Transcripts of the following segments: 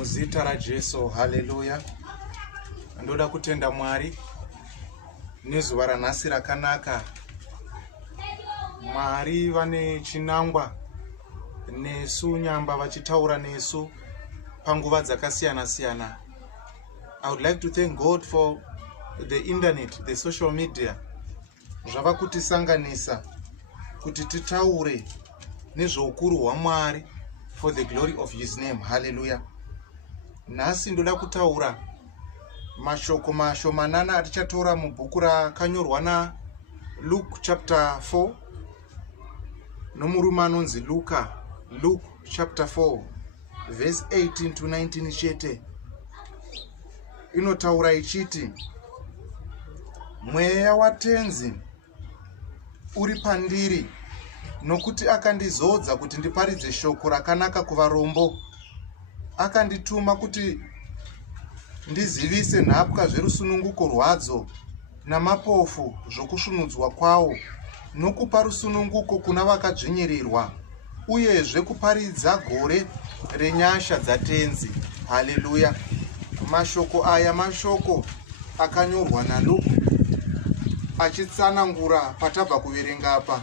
Muzita raJesu, haleluya. Ndoda kutenda Mwari nezuva ranhasi rakanaka. Mwari vane chinangwa nesu, nyamba vachitaura nesu panguva dzakasiyana siyana. I would like to thank God for the internet, the social media. Zvava kutisanganisa kuti titaure nezveukuru hwaMwari for the glory of his name. Hallelujah. Nhasi ndoda kutaura mashoko mashomanana atichatora mubhuku rakanyorwa naLuke chapter 4 nomurume anonzi Luke chapter 4 verse 18 to 19 chete. Inotaura ichiti, mweya watenzi uri pandiri, nokuti akandizodza kuti ndiparidze shoko rakanaka kuvarombo. Akandituma kuti ndizivise nhapwa zverusununguko rwadzo namapofu zvokusvinudzwa kwawo, nokupa rusununguko kuna vakadzvinyirirwa, uyezve kuparidza gore renyasha dzatenzi. Haleluya. Mashoko aya mashoko akanyorwa naLuke achitsanangura patabva kuverenga apa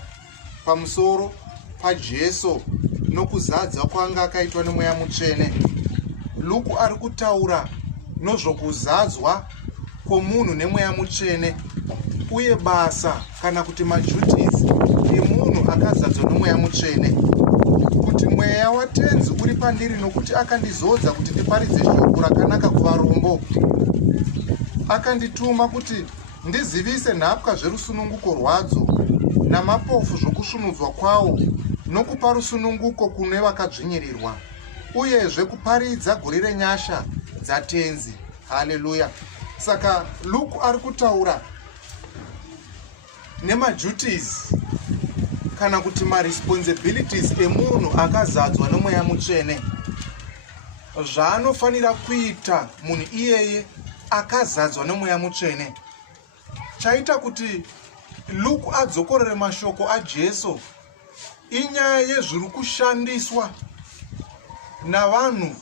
pamusoro paJesu nokuzadza kwanga akaitwa nemweya mutsvene. Luke ari kutaura nozvokuzadzwa kwomunhu nemweya mutsvene, uye basa kana kuti maduties emunhu akazadzwa nemweya mutsvene. Kuti mweya watenzi uri pandiri, nokuti akandizodza kuti ndiparidze shoko rakanaka kuvarombo. Akandituma kuti ndizivise nhapwa zverusununguko rwadzo namapofu zvokusvinudzwa kwawo, nokupa rusununguko kune vakadzvinyirirwa, uyezve kuparidza gore renyasha dzatenzi. Haleluya. Saka Luke ari kutaura nemaduties kana kuti maresponsibilities emunhu akazadzwa nemweya mutsvene, zvaanofanira kuita munhu iyeye akazadzwa nemweya mutsvene. Chaita kuti Luke adzokorere mashoko aJesu inyaya yezviri kushandiswa navanhu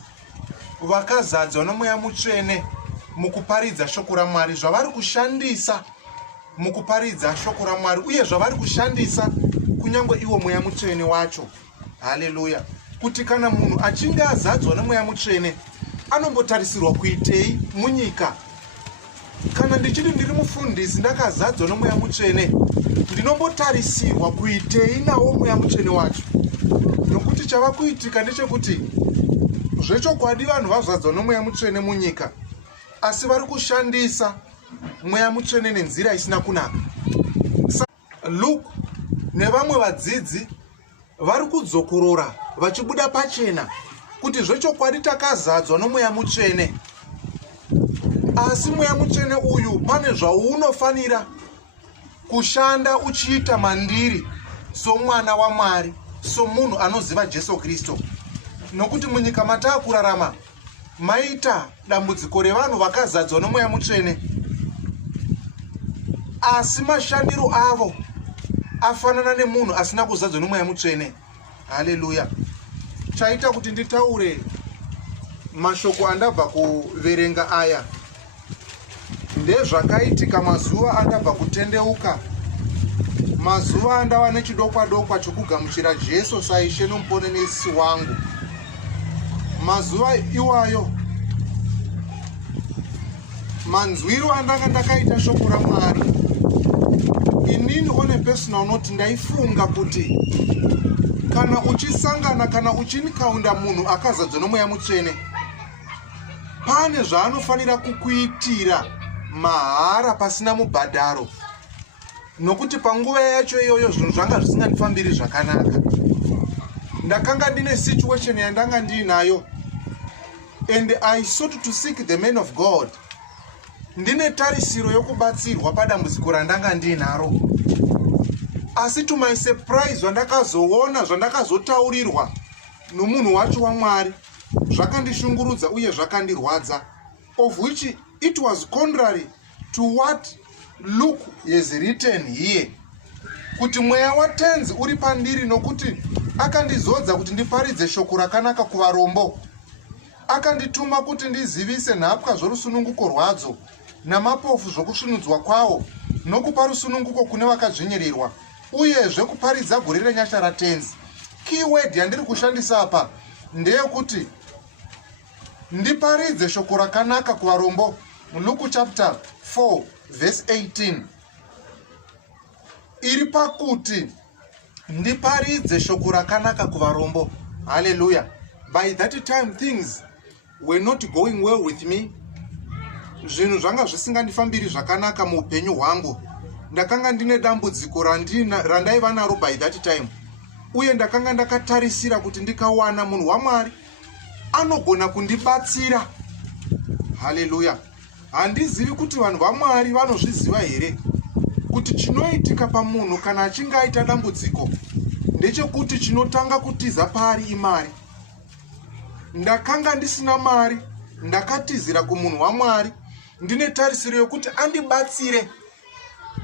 vakazadzwa nemweya mutsvene mukuparidza shoko raMwari, zvavari kushandisa mukuparidza shoko raMwari, uye zvavari kushandisa kunyange iwo mweya mutsvene wacho. Haleluya. Kuti kana munhu achinge azadzwa nemweya mutsvene anombotarisirwa kuitei munyika. Kana ndichiti ndiri mufundisi ndakazadzwa nemweya mutsvene, ndinombotarisirwa kuitei nawo mweya mutsvene wacho. Nokuti chava kuitika ndechekuti zvechokwadi vanhu vazadzwa nemweya mutsvene munyika, asi vari kushandisa mweya mutsvene nenzira isina kunaka. Luke nevamwe vadzidzi vari kudzokorora vachibuda pachena kuti zvechokwadi takazadzwa nomweya mutsvene, asi mweya mutsvene uyu pane zvaunofanira kushanda uchiita mandiri somwana waMwari, somunhu anoziva Jesu Kristu. Nokuti munyika mataakurarama maita dambudziko revanhu vakazadzwa nomweya mutsvene, asi mashandiro avo afanana nemunhu asina kuzadzwa nomweya mutsvene. Haleluya. Chaita kuti nditaure mashoko andabva kuverenga aya ndezvakaitika mazuva andabva kutendeuka, mazuva andava nechidokwa dokwa chokugamuchira Jesu saishe nomuponesi wangu. Mazuva iwayo manzwiro andanga ndakaita shoko raMwari, inini on a personal note ndaifunga kuti kana uchisangana kana uchinikaunda munhu akazadzwa nomweya mutsvene, pane zvaanofanira kukuitira mahara pasina mubhadharo. Nokuti panguva yacho iyoyo zvinhu zvanga zvisingandifambiri zvakanaka. Ndakanga ndine situation yandanga ndiinayo, and I sought to seek the man of God. Ndine tarisiro yokubatsirwa padambudziko randanga ndiinaro, asi to my surprise zvandakazoona zvandakazotaurirwa nomunhu wacho waMwari zvakandishungurudza uye zvakandirwadza, of which it was contrary to what Luke has written here. Kuti mweya watenzi uri pandiri, nokuti akandizodza kuti ndiparidze shoko rakanaka kuvarombo. akandituma kuti ndizivise nhapwa zvorusununguko rwadzo namapofu zvokusvinudzwa kwawo, nokupa rusununguko kune vakadzvinyirirwa, uyezve kuparidza gore renyasha ratenzi. Keyword yandiri kushandisa apa ndeyekuti ndiparidze shoko rakanaka kuvarombo. Luke chapter 4 verse 18 iri pakuti ndiparidze shoko rakanaka kuvarombo. Hallelujah. By that time things were not going well with me. Zvinhu zvanga zvisingandifambiri zvakanaka muupenyu hwangu. Ndakanga ndine dambudziko randaiva naro by that time, uye ndakanga ndakatarisira kuti ndikawana munhu waMwari anogona kundibatsira. Hallelujah. Handizivi kuti vanhu vaMwari vanozviziva here kuti chinoitika pamunhu kana achinge aita dambudziko ndechekuti chinotanga kutiza pari imari. Ndakanga ndisina mari, ndakatizira kumunhu waMwari ndine tarisiro yokuti andibatsire,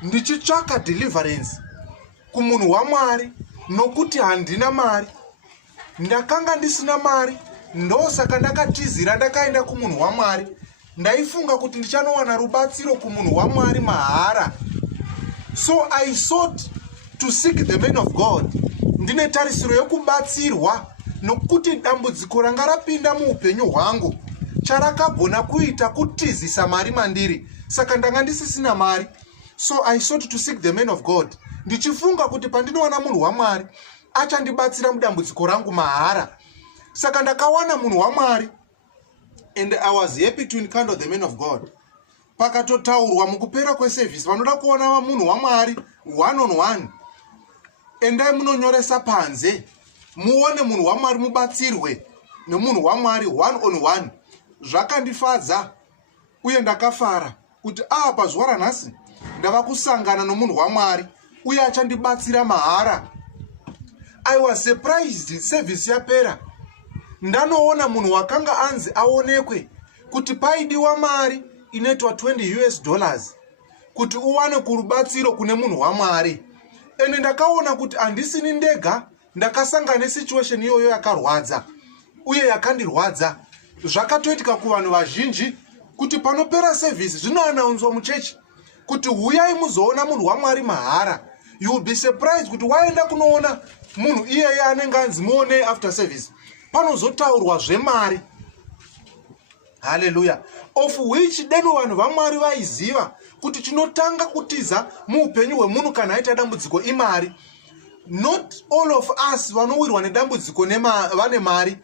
ndichitsvaka deliverance kumunhu waMwari nokuti handina mari. Ndakanga ndisina mari, ndosaka ndakatizira ndakaenda kumunhu waMwari. Ndaifunga kuti ndichanowana rubatsiro kumunhu waMwari mahara. So I sought to seek the man of God. Ndine tarisiro yokubatsirwa nokuti dambudziko ranga rapinda muupenyu hwangu charakagona kuita kutizisa mari mandiri, saka ndanga ndisisina mari. So I sought to seek the man of God, ndichifunga kuti pandinowana munhu waMwari achandibatsira mudambudziko rangu mahara. Saka ndakawana munhu waMwari, and I was happy to encounter the man of God. Pakatotaurwa mukupera kweservice vanoda kuona munhu waMwari one on one, endai munonyoresa panze muone munhu waMwari, mubatsirwe nemunhu waMwari one on one. Zvakandifadza uye ndakafara kuti pazuva ranhasi ndava kusangana nomunhu waMwari uye achandibatsira mahara. I was surprised. Service yapera ndanoona munhu wakanga anzi aonekwe kuti paidiwa mari inoitwa $20 kuti uwane kurubatsiro kune munhu waMwari. Ende ndakaona kuti handisini ndega ndakasangana nesituation iyoyo yakarwadza uye yakandirwadza. Zvakatoitika kuvanhu vazhinji kuti panopera service zvinoanaunzwa muchechi kuti huyai muzoona munhu waMwari mahara. You will be surprised kuti waenda kunoona munhu iyeye anenge anzi muone after service, panozotaurwa zvemari. Hallelujah. Of which deno vanhu vaMwari vaiziva kuti chinotanga kutiza muupenyu hwemunhu kana aita dambudziko imari. Not all of us vanowirwa nedambudziko vane mari.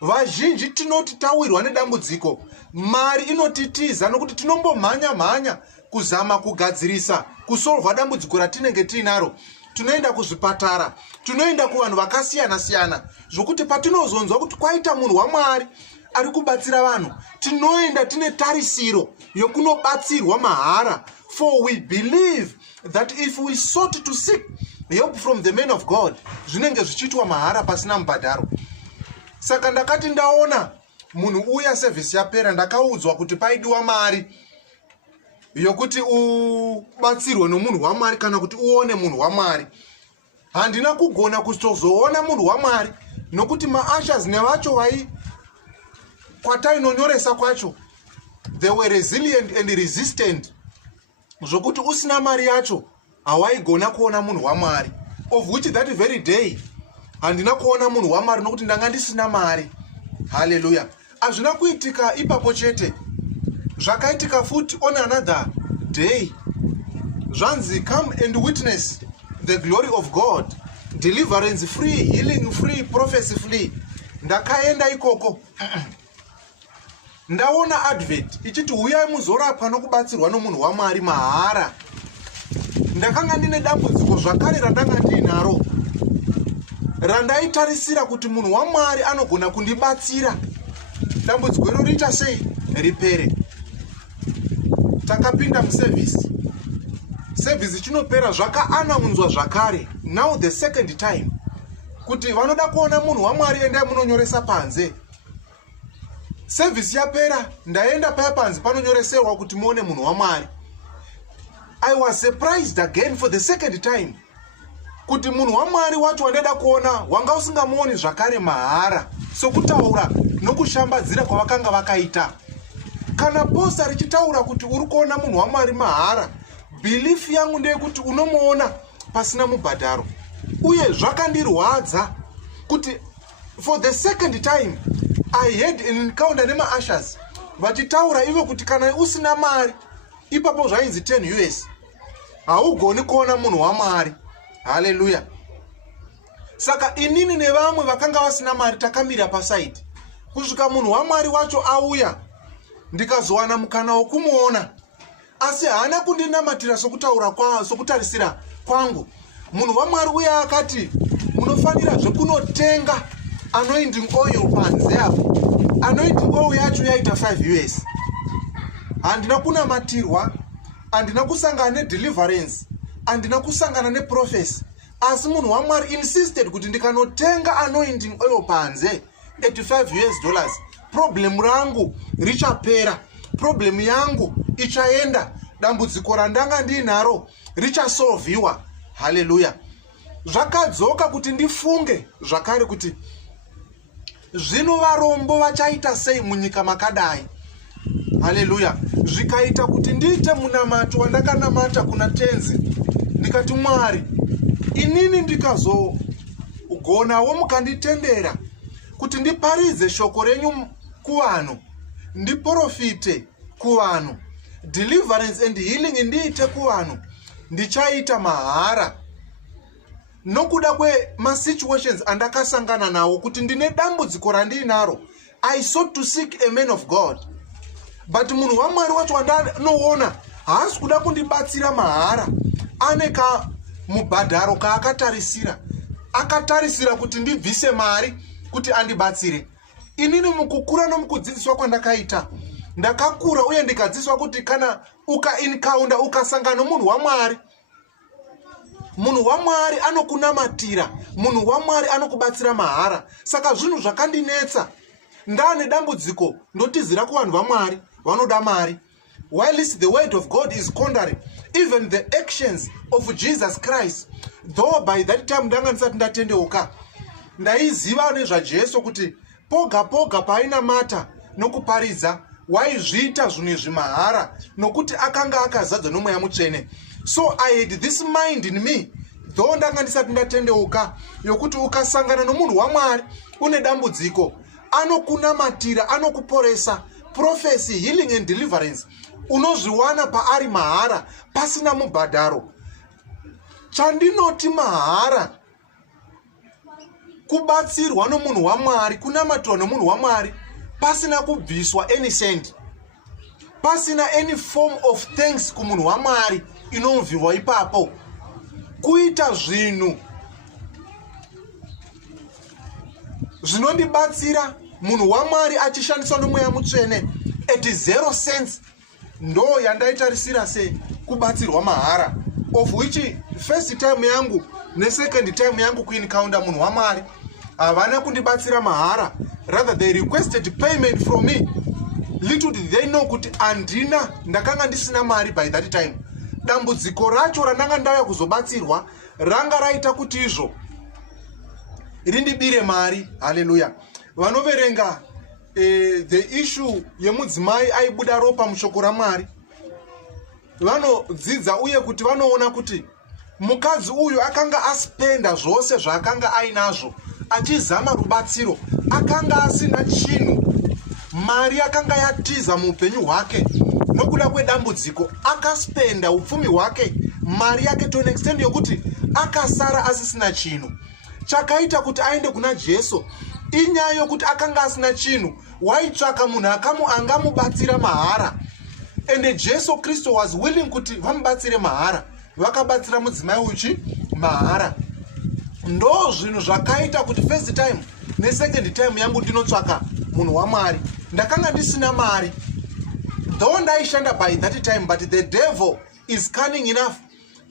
Vazhinji tinoti tawirwa nedambudziko mari inotitiza nokuti tinombomhanya kuzama kugadzirisa kusolva dambudziko ratinenge tiinaro. Tunoenda kuzvipatara, tunoenda kuvanhu vakasiyana-siyana, zvokuti patinozonzwa kuti kwaita munhu waMwari ari kubatsira vanhu, tinoenda tine tarisiro yokunobatsirwa mahara. For we believe that if we sought to seek help from the man of God, zvinenge zvichiitwa mahara pasina mubhadharo. Saka ndakati ndaona munhu uya service yapera, ndakaudzwa kuti paidiwa mari yokuti ubatsirwe nomunhu waMwari kana kuti uone munhu waMwari. Handina kugona kuzoona munhu waMwari nokuti maashers nevacho kwatainonyoresa kwacho they were resilient and resistant, zvokuti usina mari yacho hawaigona kuona munhu waMwari. Of which that very day handina kuona munhu waMwari nokuti ndanga ndisina mari. Hallelujah. Hazvina kuitika ipapo chete, zvakaitika futi on another day. Zvanzi come and witness the glory of God, deliverance free, healing free, prophecy free. Ndakaenda ikoko ndaona advert ichiti huyai muzorapwa nokubatsirwa nomunhu waMwari mahara. Ndakanga ndine dambudziko zvakare randanga ndiinaro, randaitarisira kuti munhu waMwari anogona kundibatsira. Dambudziko iro riita sei ripere. Takapinda muservice, service chinopera zvakaanaunzwa zvakare, now the second time, kuti vanoda kuona munhu waMwari endai munonyoresa panze. Service yapera, ndaenda paya panze panonyoreserwa kuti muone munhu waMwari. I was surprised again for the second time. kuti munhu waMwari wacho wandada kuona wanga usingamuoni zvakare mahara sokutaura nokushambadzira kwavakanga vakaita. Kana posta richitaura kuti uri kuona munhu waMwari mahara, belief yangu ndeyekuti unomuona pasina mubhadharo. Uye zvakandirwadza kuti for the second time I had an encounter nemaashers vachitaura ivo kuti kana usina mari ipapo zvainzi 10 US haugoni kuona munhu waMwari. Haleluya. Saka inini nevamwe vakanga vasina mari takamira pasaidi kusvika munhu waMwari wacho auya, ndikazowana mukana wokumuona, asi haana kundinamatira sokutarisira kwangu. Munhu waMwari uya akati munofanira zvekunotenga anointing oil panze apo. Anointing oil yacho yaita 5 US. Handina kunamatirwa, handina kusangana nedeliverance, handina kusangana neprofesi, asi munhu waMwari insisted kuti ndikanotenga anointing oil panze $85 US, problem rangu richapera, problem yangu ichaenda, dambudziko randanga ndinaro richasolviwa. Haleluya. Zvakadzoka kuti ndifunge zvakare kuti zvino varombo vachaita sei munyika makadai. Haleluya. Zvikaita kuti ndiite munamato wandakanamata kuna tenzi, ndikati Mwari, inini ndikazogonawo mukanditendera kuti ndiparidze shoko renyu kuvanhu, ndiprofite kuvanhu, deliverance and healing ndiite kuvanhu, ndichaita mahara. Nokuda kwemasituations andakasangana nawo kuti ndine dambudziko randinaro, I sought to seek a man of God. But munhu waMwari wacho wandanoona haasi kuda kundibatsira mahara, ane mubhadharo kaakatarisira. Akatarisira kuti ndibvise mari kuti andibatsire. Inini mukukura nomukudzidziswa kwandakaita, ndakakura uye ndikadzidziswa kuti kana ukaencounter ukasangana nomunhu waMwari, munhu waMwari anokunamatira, munhu waMwari anokubatsira mahara. Saka zvinhu zvakandinetsa, ndane dambudziko ndotizira kuvanhu vaMwari vanoda mari, while the word of God is contrary. Even the actions of Jesus Christ, though by that time ndanga ndisati ndatendeuka, ndaiziva nezvaJesu kuti poga poga paainamata nokuparidza waizviita zvinhu izvi mahara nokuti akanga akazadzwa nomweya mutsvene. So I had this mind in me, though ndanga ndisati ndatendeuka, yokuti ukasangana nomunhu waMwari une dambudziko, anokunamatira, anokuporesa, prophecy, healing and deliverance, unozviwana paari mahara pasina mubhadharo. Chandinoti mahara, kubatsirwa nomunhu waMwari, kunamatirwa nomunhu waMwari pasina kubviswa any cent, pasina any form of thanks kumunhu waMwari inobvirwa ipapo, kuita zvinhu zvinondibatsira munhu waMwari achishandiswa nomweya mutsvene at 0 cents, ndo yandaitarisira kubatsirwa mahara, of which first time yangu nesecond time yangu kuencounter munhu waMwari havana kundibatsira mahara, rather they requested payment from me. Little did they know kuti andina, ndakanga ndisina mari by that time. Dambudziko racho randanga ndauya kuzobatsirwa ranga raita kuti izvo rindibire mari. Haleluya. Vanoverenga the issue yemudzimai aibuda ropa mushoko raMwari, vanodzidza uye kuti vanoona kuti mukadzi uyu akanga aspenda zvose zvaakanga ainazvo achizama rubatsiro, akanga asina chinhu, mari akanga yatiza muupenyu hwake nokuda kwedambudziko, akaspenda upfumi hwake, mari yake to an extent yokuti akasara asisina chinhu. Chakaita kuti aende kuna Jesu inyaya yokuti akanga asina chinhu, waitsvaka munhu angamubatsira mahara, and Jesu Kristo was willing kuti vamubatsire mahara. Vakabatsira mudzimai uchi mahara. Ndo zvinhu zvakaita kuti first time nesecond time yangu ndinotsvaka munhu waMwari, ndakanga ndisina mari, though ndaishanda by that time, but the devil is cunning enough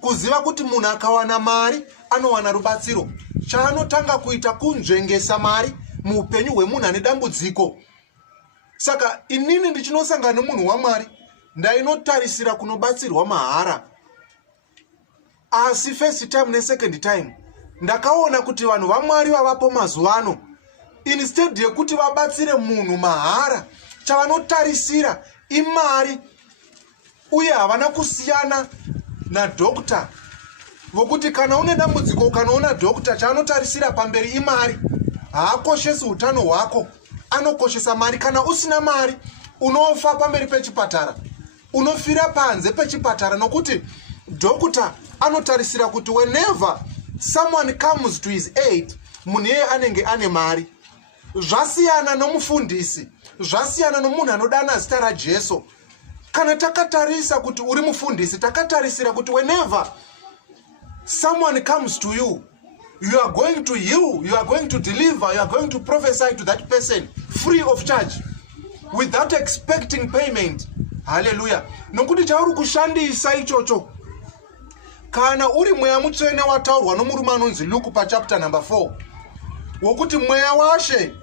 kuziva kuti munhu akawana mari anowana rubatsiro. Chaanotanga kuita kunzvengesa mari muupenyu hwemunhu ane dambudziko. Saka inini ndichinosangana nomunhu waMwari ndainotarisira kunobatsirwa mahara, asi first time nesecond time ndakaona kuti vanhu vaMwari vavapo mazuva ano, instead yekuti vabatsire munhu mahara, chavanotarisira imari, uye havana kusiyana nadhokta vokuti kana une dambudziko ukanoona dhokta, chaanotarisira pamberi imari. Haakoshesi utano hwako, anokoshesa mari. Kana usina mari unofa pamberi pechipatara, unofira panze pechipatara, nokuti dhokta anotarisira kuti whenever someone comes to his aid, munhu iye anenge ane mari. Zvasiyana nomufundisi, zvasiyana nomunhu anodana zita raJesu. Kana takatarisa kuti uri mufundisi, takatarisira kuti whenever someone comes to you, you are going to heal, you are going to deliver, you are going to prophesy to that person free of charge, without expecting payment. Hallelujah. Nokuti chauri kushandisa ichocho, kana uri mweya mutsvene wataurwa nomurume anonzi Luke pachapter number 4, wokuti mweya washe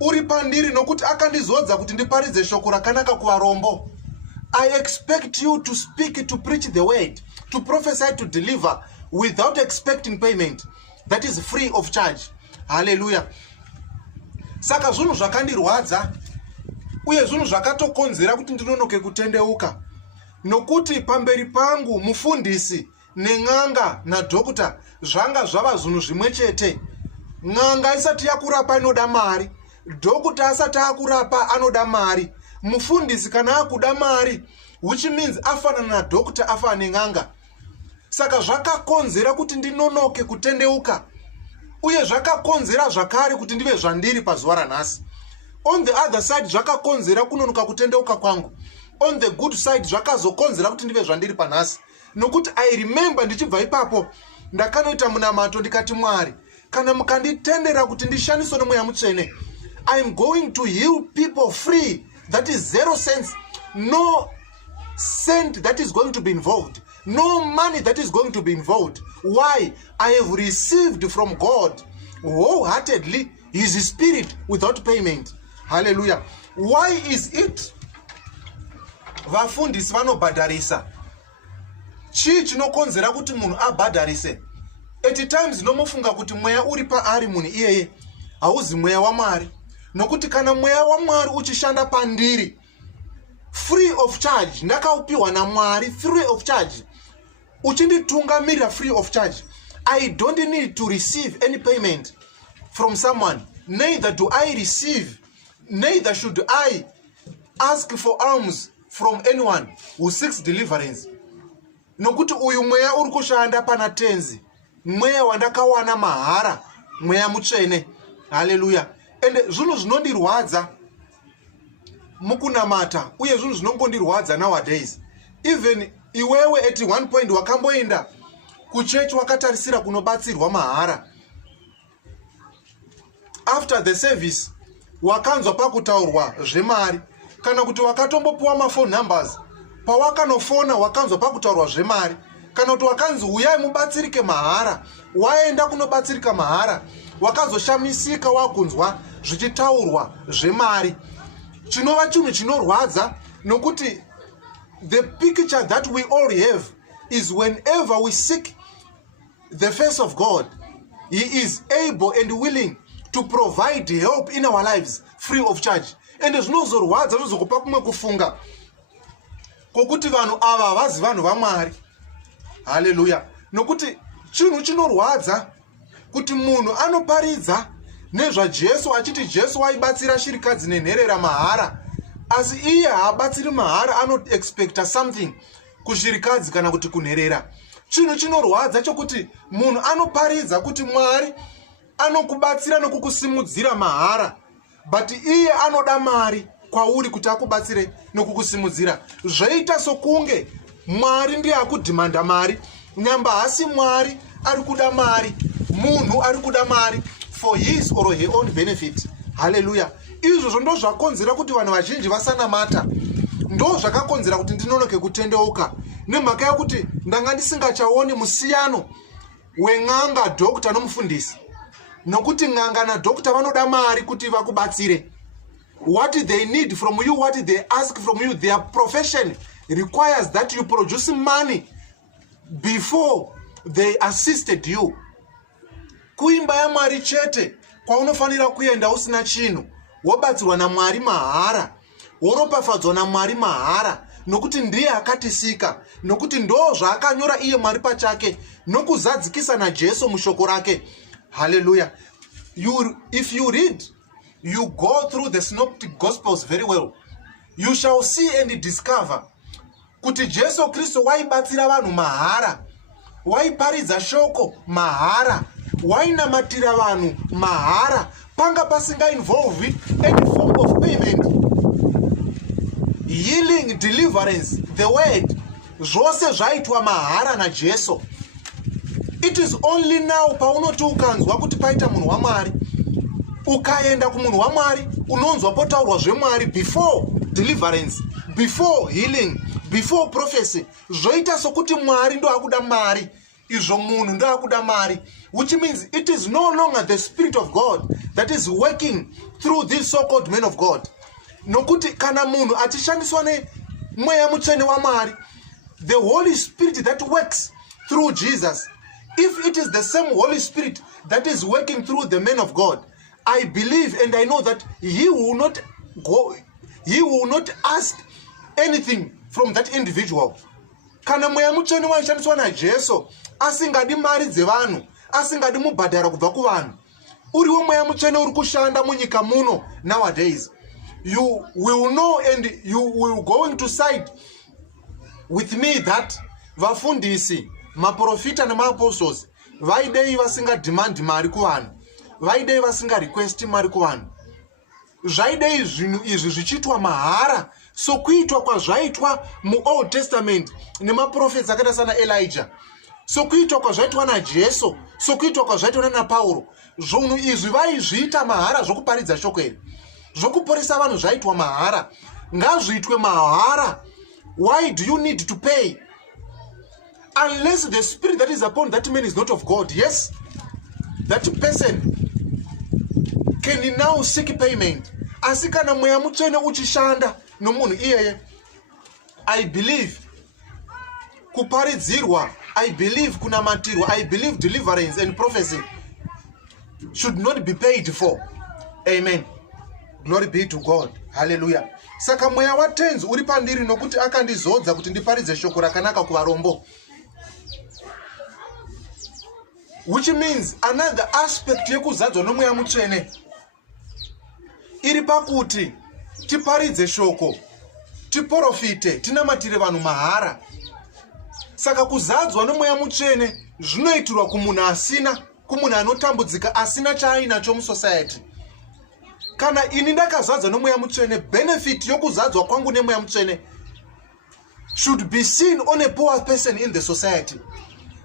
uri pandiri, nokuti akandizodza kuti ndiparidze shoko rakanaka kuvarombo. I expect you to speak, to preach the word, to prophesy, to deliver, without expecting payment. That is free of charge. Hallelujah. Saka zvinhu zvakandirwadza, uye zvinhu zvakatokonzera kuti ndinonoke kutendeuka, nokuti pamberi pangu mufundisi nen'anga nadhokta zvanga zvava zvinhu zvimwe chete. N'anga isati yakurapa inoda mari, dhokta asati akurapa anoda mari, mufundisi kana akuda mari, which means afanana nadhokta afana nen'anga. Saka zvakakonzera kuti ndinonoke kutendeuka, uye zvakakonzera zvakare kuti ndive zvandiri pazuva ranhasi. On the other side zvakakonzera kunonoka kutendeuka kwangu. On the good side zvakazokonzera kuti ndive zvandiri panhasi, nokuti I remember ndichibva ipapo ndakanoita munamato ndikati, Mwari, kana mukanditendera kuti ndishandiswe nomweya mutsvene, I am going to heal people free. That is 0 cents, no cent that is going to be involved, no money that is going to be involved. Why? I have received from God wholeheartedly his spirit without payment. Hallelujah. Why is it vafundisi vanobhadharisa? Chii chinokonzera kuti munhu abhadharise? At times nomufunga kuti mweya uri paari munhu iyeye hauzi mweya waMwari, nokuti kana mweya waMwari uchishanda pandiri free of charge, ndakaupiwa naMwari free of charge, uchinditungamirira free of charge, I don't need to receive any payment from someone, neither do I receive, neither should I ask for alms from anyone who seeks deliverance. Nokuti uyu mweya uri kushanda pana tenzi, mweya wandakawana mahara, mweya mutsvene. Hallelujah. And zvinhu zvinondirwadza mukunamata, uye zvinhu zvinongondirwadza nowadays. Even iwewe at one point wakamboenda kuchechi wakatarisira kunobatsirwa mahara. After the service wakanzwa pakutaurwa zvemari, kana kuti wakatombopuwa mafone numbers, pawakanofona wakanzwa pakutaurwa zvemari, kana kuti wakanzi uyai mubatsirike mahara, waenda kunobatsirika mahara, wakazoshamisika wakunzwa zvichitaurwa zvemari. Chinova chinhu chinorwadza, nokuti the picture that we all have is whenever we seek the face of God, he is able and willing to provide help in our lives free of charge. And zvinozorwadza zvozokupa kumwe kufunga kokuti vanhu ava vazi vanhu vaMwari. Hallelujah. Nokuti chinhu chinorwadza kuti munhu anoparidza nezvaJesu achiti Jesu waibatsira shirikadzi nenherera mahara, asi iye haabatsiri mahara, anoexpecta something kushirikadzi kana kuti kunherera. Chinhu chinorwadza chokuti munhu anoparidza kuti Mwari anokubatsira nokukusimudzira mahara, but iye anoda mari kwauri kuti akubatsire nokukusimudzira. Zvoita sokunge Mwari ndiye akudhimanda mari, nyamba hasi Mwari ari kuda mari, munhu ari kuda mari for his or her own benefit. Hallelujah. Izvozvo ndo zvakonzera kuti vanhu vazhinji vasanamata, ndo zvakakonzera kuti ndinonoke kutendeuka, nemhaka yokuti ndanga ndisingachaoni musiyano wen'anga, dhokta nomufundisi, nokuti n'anga nadhokta vanoda mari kuti vakubatsire. What they need from you, what they ask from you, their profession requires that you produce money before they assisted you. kuimba yaMwari chete kwaunofanira kuenda usina chinhu, wobatsirwa naMwari mahara, woropafadzwa naMwari mahara, nokuti ndiye akatisika, nokuti ndo zvaakanyora iye Mwari pachake, nokuzadzikisa naJesu mushoko rake. Hallelujah. If you read, you go through the Synoptic Gospels very well, you shall see and discover kuti Jesu Kristu waibatsira vanhu mahara, waiparidza shoko mahara, wainamatira vanhu mahara, panga pasinga involve any form of payment. Healing, deliverance, the word, zvose zvaitwa mahara naJesu. It is only now paunoti ukanzwa kuti paita munhu waMwari, ukaenda kumunhu waMwari, unonzwa potaurwa zveMwari, before deliverance, before healing, before prophecy, zvoita sokuti Mwari ndo akuda mari, izvo munhu ndo akuda mari, which means it is no longer the Spirit of God that is working through these so-called men of God. Nokuti kana munhu achishandiswa neMweya Mutsvene waMwari, the Holy Spirit that works through Jesus, if it is the same Holy Spirit that is working through the men of God, I believe and I know that he will not ask anything from that individual. Kana Mweya Mutsvene waishandiswa naJesu asingadi mari dzevanhu, asingadi mubhadhara kubva kuvanhu, uriwo Mweya Mutsvene uri kushanda munyika muno nowadays, you will know and you will going to side with me that vafundisi, maprofita nemaapostles vaidei vasinga demand mari kuvanhu, vaidei vasinga request mari kuvanhu, zvaidei zvinhu izvi zvichitwa mahara, sokuitwa kwazvaitwa muOld Testament nemaprofits akaita sana Elijah, sokuitwa kwazvaitwa naJesu, sokuitwa kwazvaitwa naPauro. Zvinhu izvi vaizviita mahara, zvokuparidza shoko iri, zvokuporesa vanhu zvaitwa mahara, ngazviitwe mahara. Why do you need to pay? Unless the spirit that is upon that man is not of God. Yes, that person can now seek payment. Asi kana Mweya Mutsvene uchishanda nomunhu iyeye, I believe kuparidzirwa, I believe kunamatirwa, I believe deliverance and prophecy should not be paid for. Amen. Glory be to God. Hallelujah. Saka mweya watenzi uri pandiri nokuti akandizodza kuti ndiparidze shoko rakanaka kuvarombo. Which means another aspect yekuzadzwa nomweya mutsvene iri pakuti tiparidze shoko, tiprofite, tinamatire vanhu mahara. Saka kuzadzwa nomweya mutsvene zvinoitirwa kumunhu asina, kumunhu anotambudzika asina chaainacho musociety. Kana ini ndakazadzwa nomweya mutsvene, benefit yokuzadzwa kwangu nemweya mutsvene should be seen on a poor person in the society.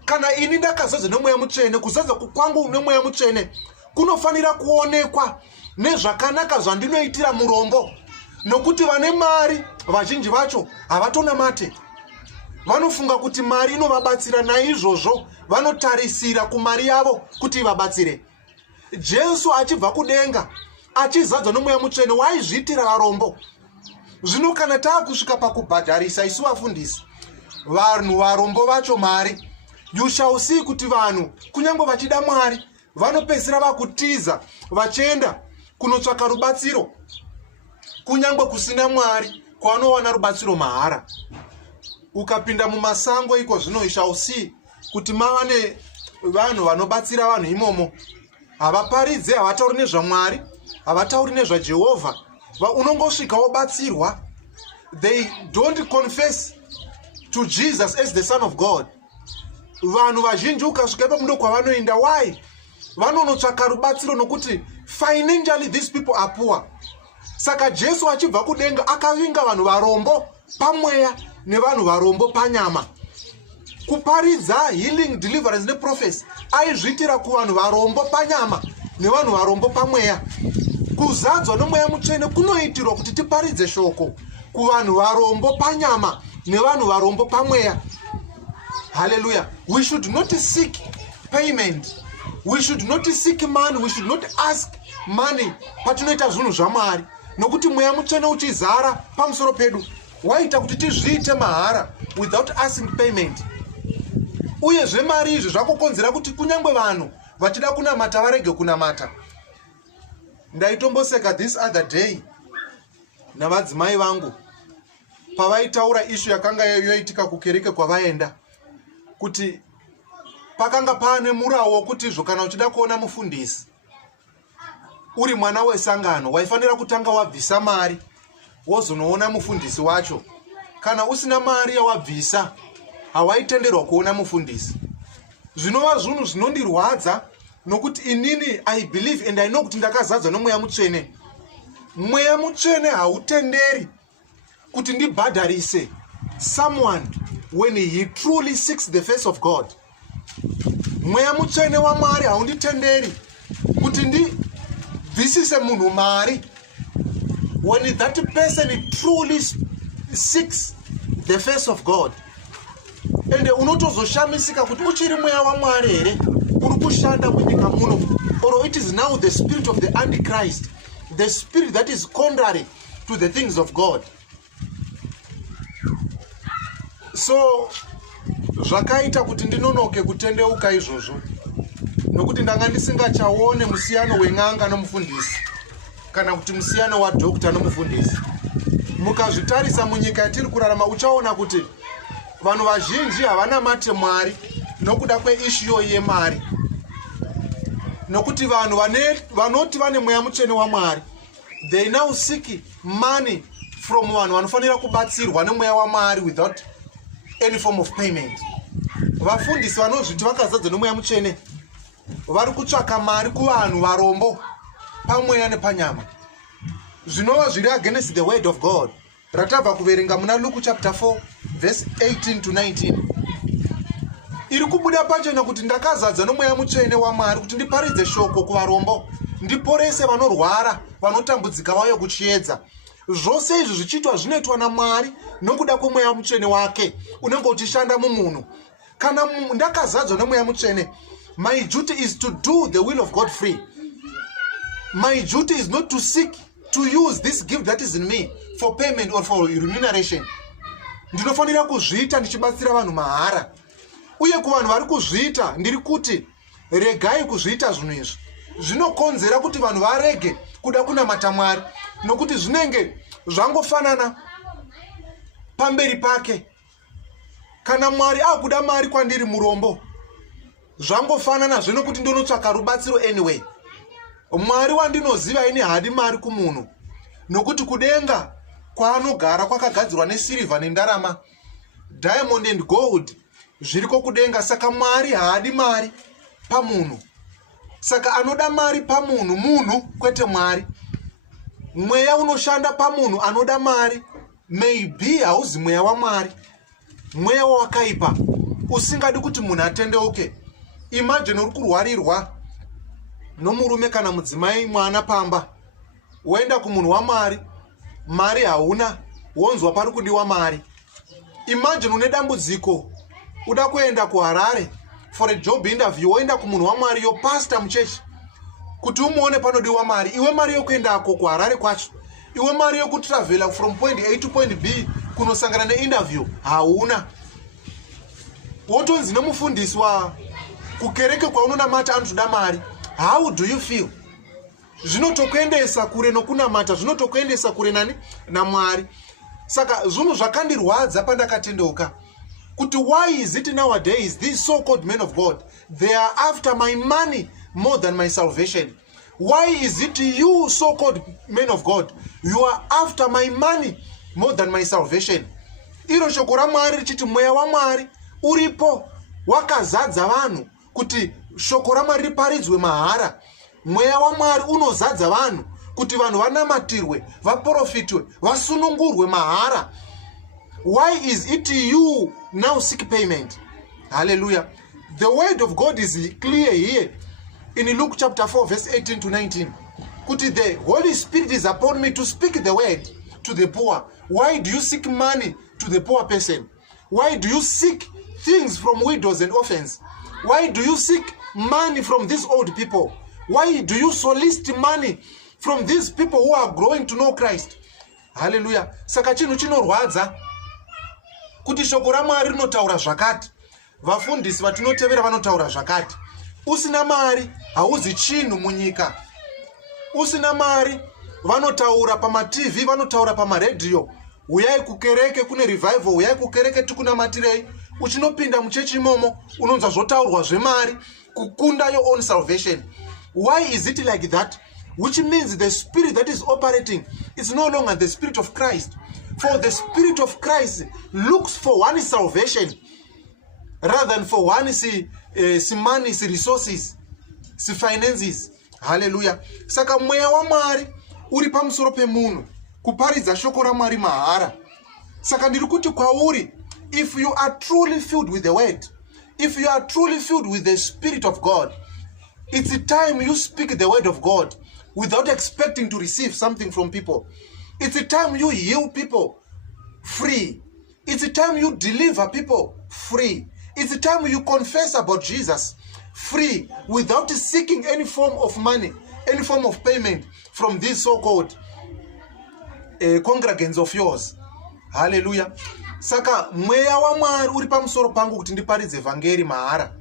Kana ini ndakazadzwa nomweya mutsvene, kuzadzwa kwangu nemweya mutsvene kunofanira kuonekwa nezvakanaka zvandinoitira murombo, nokuti vane mari vazhinji vacho havatonamate. Vanofunga kuti mari inovabatsira, naizvozvo vanotarisira kumari yavo kuti ivabatsire. Jesu achibva kudenga achizadzwa nomweya mutsvene waizviitira varombo. Zvino kana taakusvika pakubhadharisa isu vafundisi vanhu varombo vacho mari, you shall see kuti vanhu kunyange vachida Mwari vanopedzisira vakutiza vachienda kunotsvaka rubatsiro, kunyange kusina Mwari kwanowana rubatsiro mahara. Ukapinda mumasango iko zvino, you shall see kuti mava nevanhu vanobatsira vanhu imomo, havaparidze, havatauri nezvaMwari, havatauri nezvaJehovha. Unongosvika wobatsirwa, they don't confess to Jesus as the Son of God. Vanhu vazhinji ukasvika ipapo ndo kwavanoenda. Why? Vanonotsvaka rubatsiro nokuti financially these people are poor. Saka Jesu achibva kudenga akavinga vanhu varombo pamweya nevanhu varombo panyama. Kuparidza, healing, deliverance neprophecy aizviitira kuvanhu varombo panyama nevanhu varombo pamweya. Kuzadzwa nomweya mutsvene kunoitirwa kuti tiparidze shoko kuvanhu varombo panyama nevanhu varombo pamweya. Hallelujah. We should not seek payment. We should not seek money. We should not ask money patinoita zvinhu zvaMwari, nokuti mweya mutsvene uchizara pamusoro pedu waita kuti tizviite mahara without asking payment. Uye zvemari izvi zvakukonzera kuti kunyange vanhu vachida kunamata varege kunamata. Ndaitomboseka this other day navadzimai vangu pavaitaura ishu yakanga yoitika kukereke kwavaenda, kuti pakanga pane murawo wokuti izvo kana uchida kuona mufundisi uri mwana wesangano waifanira kutanga wabvisa mari wozonoona mufundisi wacho. Kana usina mari yawabvisa hawaitenderwa kuona mufundisi. Zvinova zvinhu zvinondirwadza nokuti inini I believe and I know kuti ndakazadzwa nomweya mutsvene. Mweya mutsvene hautenderi kuti ndibhadharise someone when he truly seeks the face of God. Mweya mutsvene waMwari haunditenderi kuti ndibvisise munhu mari when that person truly seeks the face of God. Ende unotozoshamisika kuti uchiri mweya waMwari here uri kushanda munyika muno, or it is now the spirit of the Antichrist, the spirit that is contrary to the things of God. So zvakaita kuti ndinonoke kutendeuka izvozvo, nokuti ndanga ndisingachaone musiyano wen'anga nomufundisi kana kuti musiyano wadhokta nomufundisi. Mukazvitarisa munyika yatiri kurarama uchaona kuti vanhu vazhinji havanamate Mwari nokuda kweishu yemari, nokuti vanhu vanoti vane mweya mutsvene waMwari, they now seek money from vanhu vanofanira kubatsirwa nemweya waMwari without any form of payment. Vafundisi vanozviti vakazadzwa nomweya mutsvene vari kutsvaka mari kuvanhu varombo pamweya nepanyama, zvinova zviri against the word of God. Ratabva kuverenga muna Luke chapter 4 verse 18 to 19. Iri kubuda pachena kuti ndakazadzwa nomweya mutsvene waMwari kuti ndiparidze shoko kuvarombo, ndiporese vanorwara, vanotambudzika vauye kuchiedza. Zvose izvi zvichiitwa zvinoitwa naMwari nokuda kwomweya mutsvene wake unenge uchishanda mumunhu. Kana ndakazadzwa nomweya mutsvene, my duty is to do the will of God free. My duty is not to seek to use this gift that is in me for payment or for remuneration. Ndinofanira kuzviita ndichibatsira vanhu mahara. Uye kuvanhu vari kuzviita ndiri kuti regai kuzviita zvinhu izvi. Zvinokonzera kuti vanhu varege kuda kunamata Mwari nokuti zvinenge zvangofanana pamberi pake. Kana Mwari akuda mari kwandiri murombo, zvangofanana zvinokuti ndonotsvaka rubatsiro anyway. Mwari wandinoziva ini hadi mari kumunhu, nokuti kudenga kwaanogara kwakagadzirwa nesirivha nendarama, diamond and gold zviriko kudenga. Saka Mwari haadi mari pamunhu. Saka anoda mari pamunhu munhu, kwete Mwari. Mweya unoshanda pamunhu anoda mari maybe hauzi mweya waMwari, mweya wakaipa usingadi kuti munhu atendeuke. Imagine uri kurwarirwa nomurume kana mudzimai, mwana pamba, woenda kumunhu waMwari, mari hauna, wonzwa pari kudiwa mari. Imagine une dambudziko uda kuenda kuHarare for a job interview, woenda kumunhu waMwari, your pastor muchechi, kuti umuone panodiwa mari. Iwe mari yokuendako kuHarare kwacho, iwe mari yokutravela from point A to point B kunosangana neinterview hauna. Wotonzi nemufundisi kukereke kwaunonamata anotoda mari. How do you feel? Zvinotokuendesa kure nokunamata, zvinotokuendesa kure nani naMwari. Saka zvinhu zvakandirwadza pandakatendeuka kuti why is it nowadays these so-called men of God, they are after my money more than my salvation? Why is it you so-called men of God, you are after my money more than my salvation? Iro shoko raMwari richiti mweya waMwari uripo wakazadza vanhu kuti shoko raMwari riparidzwe mahara. Mweya waMwari unozadza vanhu kuti vanhu vanamatirwe, vaprofitwe, vasunungurwe mahara. Why is it you now seek payment? Hallelujah. The word of God is clear here in Luke chapter 4 verse 18 to 19. Kuti the Holy Spirit is upon me to speak the word to the poor. Why do you seek money to the poor person? Why do you seek things from widows and orphans? Why do you seek money from these old people? Why do you solicit money from these people who are growing to know Christ? Hallelujah. Saka chinhu chinorwadza kuti shoko raMwari rinotaura zvakati, vafundisi vatinotevera vanotaura zvakati, Usina mari hauzi chinhu munyika. Usina mari vanotaura pama TV, vanotaura pama radio, uyai kukereke kune revival, uyai kukereke tikunamatirei. Uchinopinda muchechi imomo unonzwa zvotaurwa zvemari, kukunda your own salvation. Why is it like that? Which means the spirit that is operating is no longer the spirit of Christ. For the spirit of Christ looks for one salvation rather than for one money, resources, finances. Hallelujah. Saka mweya wa Mwari uri pamusoro pemunhu kuparidza shoko raMwari mahara. Saka ndiri kuti kwauri, if you are truly filled with the word, if you are truly filled with the Spirit of God, it's the time you speak the word of God without expecting to receive something from people. It's the time you heal people free. It's the time you deliver people free. It's the time you confess about Jesus free without seeking any form of money, any form of payment from these so-called congregants of yours. Hallelujah. Saka mweya wa Mwari uri pamusoro pangu kuti ndiparidze evhangeri mahara.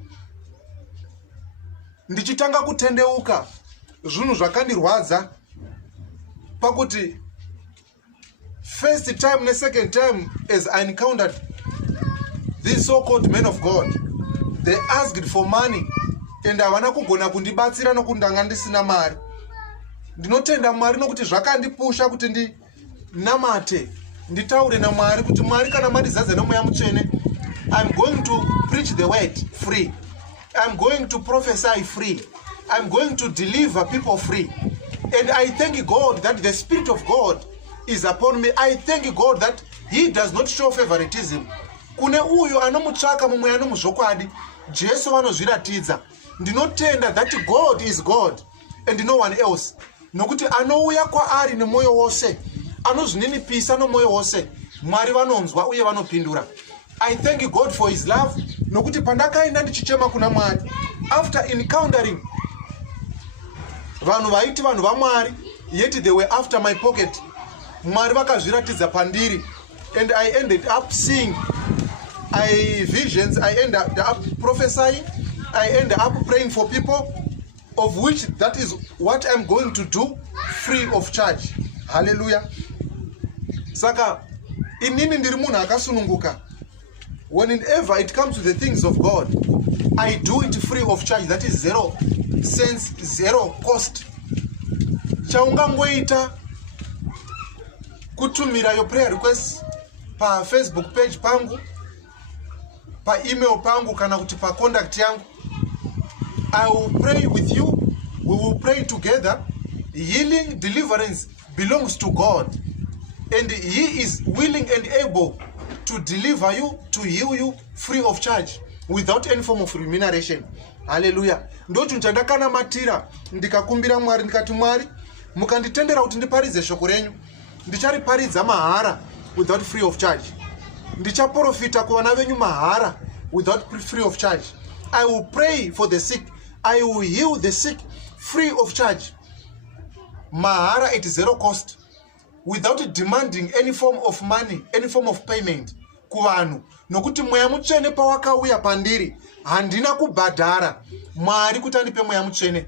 Ndichitanga kutendeuka, zvinhu zvakandirwadza pakuti first time ne second time as I encountered these so-called men of God, they asked for money and havana kugona kundibatsira nokuti ndanga ndisina mari. Ndinotenda Mwari nokuti zvakandipusha kuti ndinamate, nditaure naMwari kuti Mwari kana mandizadza nomweya mutsvene, I'm going to preach the word free. I'm going to prophesy free. I'm going to deliver people free. And I thank God that the Spirit of God is upon me. I thank God that He does not show favoritism. Kune uyo anomutsvaka mumweya nomuzvokwadi, Jesu vanozviratidza. Ndinotenda that God is God and no one else. Nokuti anouya kwaari nemwoyo wose, anozvininipisa nomwoyo wose, Mwari vanonzwa uye vanopindura. I thank God for His love. Nokuti pandakaenda ndichichema kuna Mwari, after encountering vanhu vaiti vanhu vaMwari, yet they were after my pocket, Mwari vakazviratidza pandiri, and I ended up seeing visions. I ended up prophesying. I ended up praying for people, of which that is what I'm going to do free of charge. Hallelujah. Saka inini ndiri munhu akasununguka. Whenever it comes to the things of God, I do it free of charge. That is 0 cents, 0 cost. Chaungangoita kutumira your prayer requests pa Facebook page pangu, pa email pangu, kana kuti pa contact yangu. I will pray with you. We will pray together. Healing, deliverance belongs to God, and He is willing and able to deliver you, to heal you free of charge, without any form of remuneration. Hallelujah. Ndocho chandakana matira ndikakumbira Mwari ndikati, Mwari mukanditendera kuti ndiparidze shoko renyu, ndichariparidza mahara without free of charge. Ndichaprofita kuvana venyu mahara without free of charge. I will pray for the sick. I will heal the sick free of charge. Mahara at 0 cost, without demanding any form of money, any form of payment kuvanhu. Nokuti mweya mutsvene pawakauya pandiri, handina kubhadhara Mwari kuti andipe mweya mutsvene.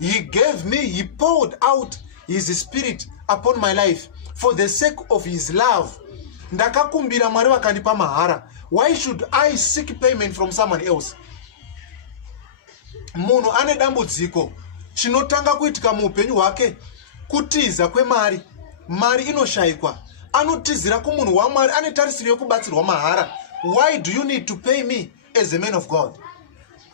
He gave me, He poured out His Spirit upon my life for the sake of His love. Ndakakumbira Mwari vakandipa mahara. Why should I seek payment from someone else? Munhu ane dambudziko chinotanga kuitika muupenyu hwake kutiza kwemari. Mari inoshayikwa. Anotizira kumunhu waMwari, ane tarisiro yokubatsirwa mahara. Why do you need to pay me as a man of God?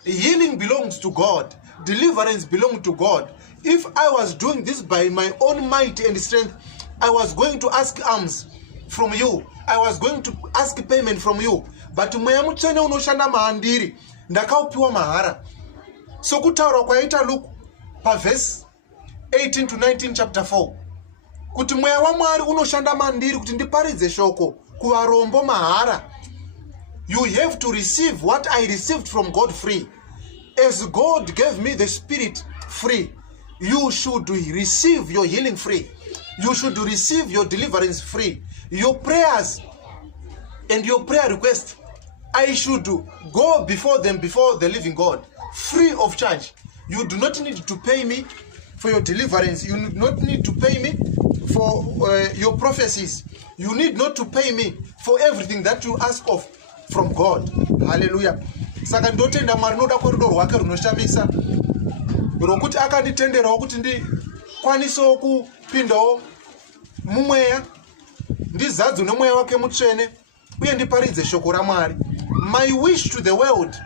Healing belongs to God. Deliverance belongs to God. If I was doing this by my own might and strength, I was going to ask alms from you. I was going to ask payment from you. But mweya mutsvene unoshanda maandiri, ndakaupiwa mahara. So kutaura kwaita Luke pa verse 18 to 19 chapter 4. Kuti mweya waMwari unoshanda mandiri kuti ndiparidze shoko kuvarombo mahara. You have to receive what I received from God free. As God gave me the Spirit free, you should receive your healing free. You should receive your deliverance free. Your prayers and your prayer requests, I should go before them, before the living God, free of charge. You do not need to pay me for your deliverance. You do not need to pay me for your prophecies. You need not to pay me for everything that you ask of from God. Hallelujah. Saka ndotenda Mwari noda korido rwake runoshamisa rokuti akanditenderawo kuti ndikwanisewo kupindawo mumweya ndizadzwe nomweya wake mutsvene uye ndiparidze shoko raMwari. My wish to the world,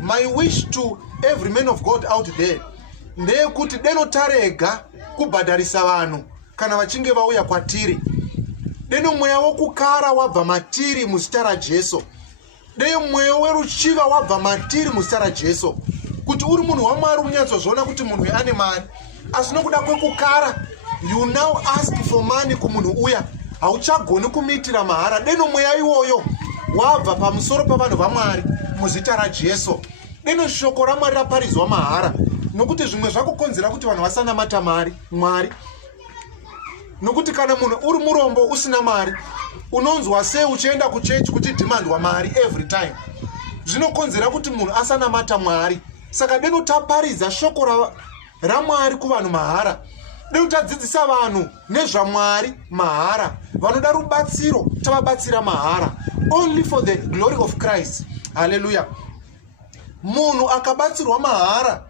my wish to every man of God out there ndeyekuti denotarega kubhadharisa vanhu kana vachinge vauya kwatiri. Deno mweya wokukara wabva matiri muzita raJesu. Deno mweya weruchiva wabva matiri muzita raJesu. Kuti uri munhu waMwari unyatsozviona kuti munhu uyu ane mari, asi nokuda kwekukara you now ask for money kumunhu uya, hauchagoni kumuitira mahara. Deno mweya iwoyo wabva pamusoro pavanhu vaMwari muzita raJesu. Deno shoko raMwari raparidzwa mahara, nokuti zvimwe zvakukonzera kuti vanhu vasanamata Mwari. Nokuti kana munhu uri murombo usina mari, unonzwa sei uchienda kuchechi kuti demand wa mari every time. Zvinokonzera kuti munhu asanamata Mwari. Saka deno taparidza shoko raMwari kuvanhu mahara. Deno tadzidzisa vanhu nezvaMwari mahara. Vanoda rubatsiro tavabatsira mahara. Only for the glory of Christ. Hallelujah. Munhu akabatsirwa mahara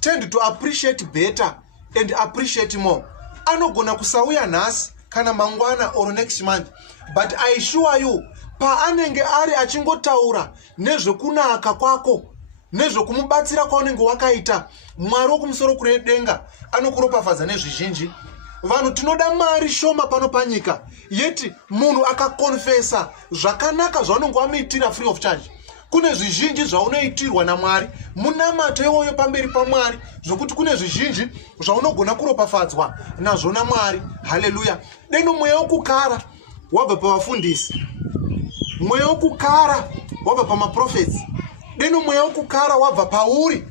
tend to appreciate better and appreciate more. Anogona kusauya nhasi kana mangwana or next month, but I assure you paanenge ari achingotaura nezvekunaka kwako nezvekumubatsira kwaunenge wakaita, Mwari wokumusoro kudenga anokuropafadza nezvizhinji. Vanhu tinoda mari shoma pano panyika, yeti munhu akakonfesa zvakanaka zvaunenge wamuitira free of charge. Kune zvizhinji zvaunoitirwa naMwari, munamato iwoyo pamberi paMwari, zvokuti kune zvizhinji zvaunogona kuropafadzwa nazvo naMwari. Haleluya. Deno mweya wokukara wabva pavafundisi, mweya wokukara wabva pamaprofets, deno mweya wokukara wabva pauri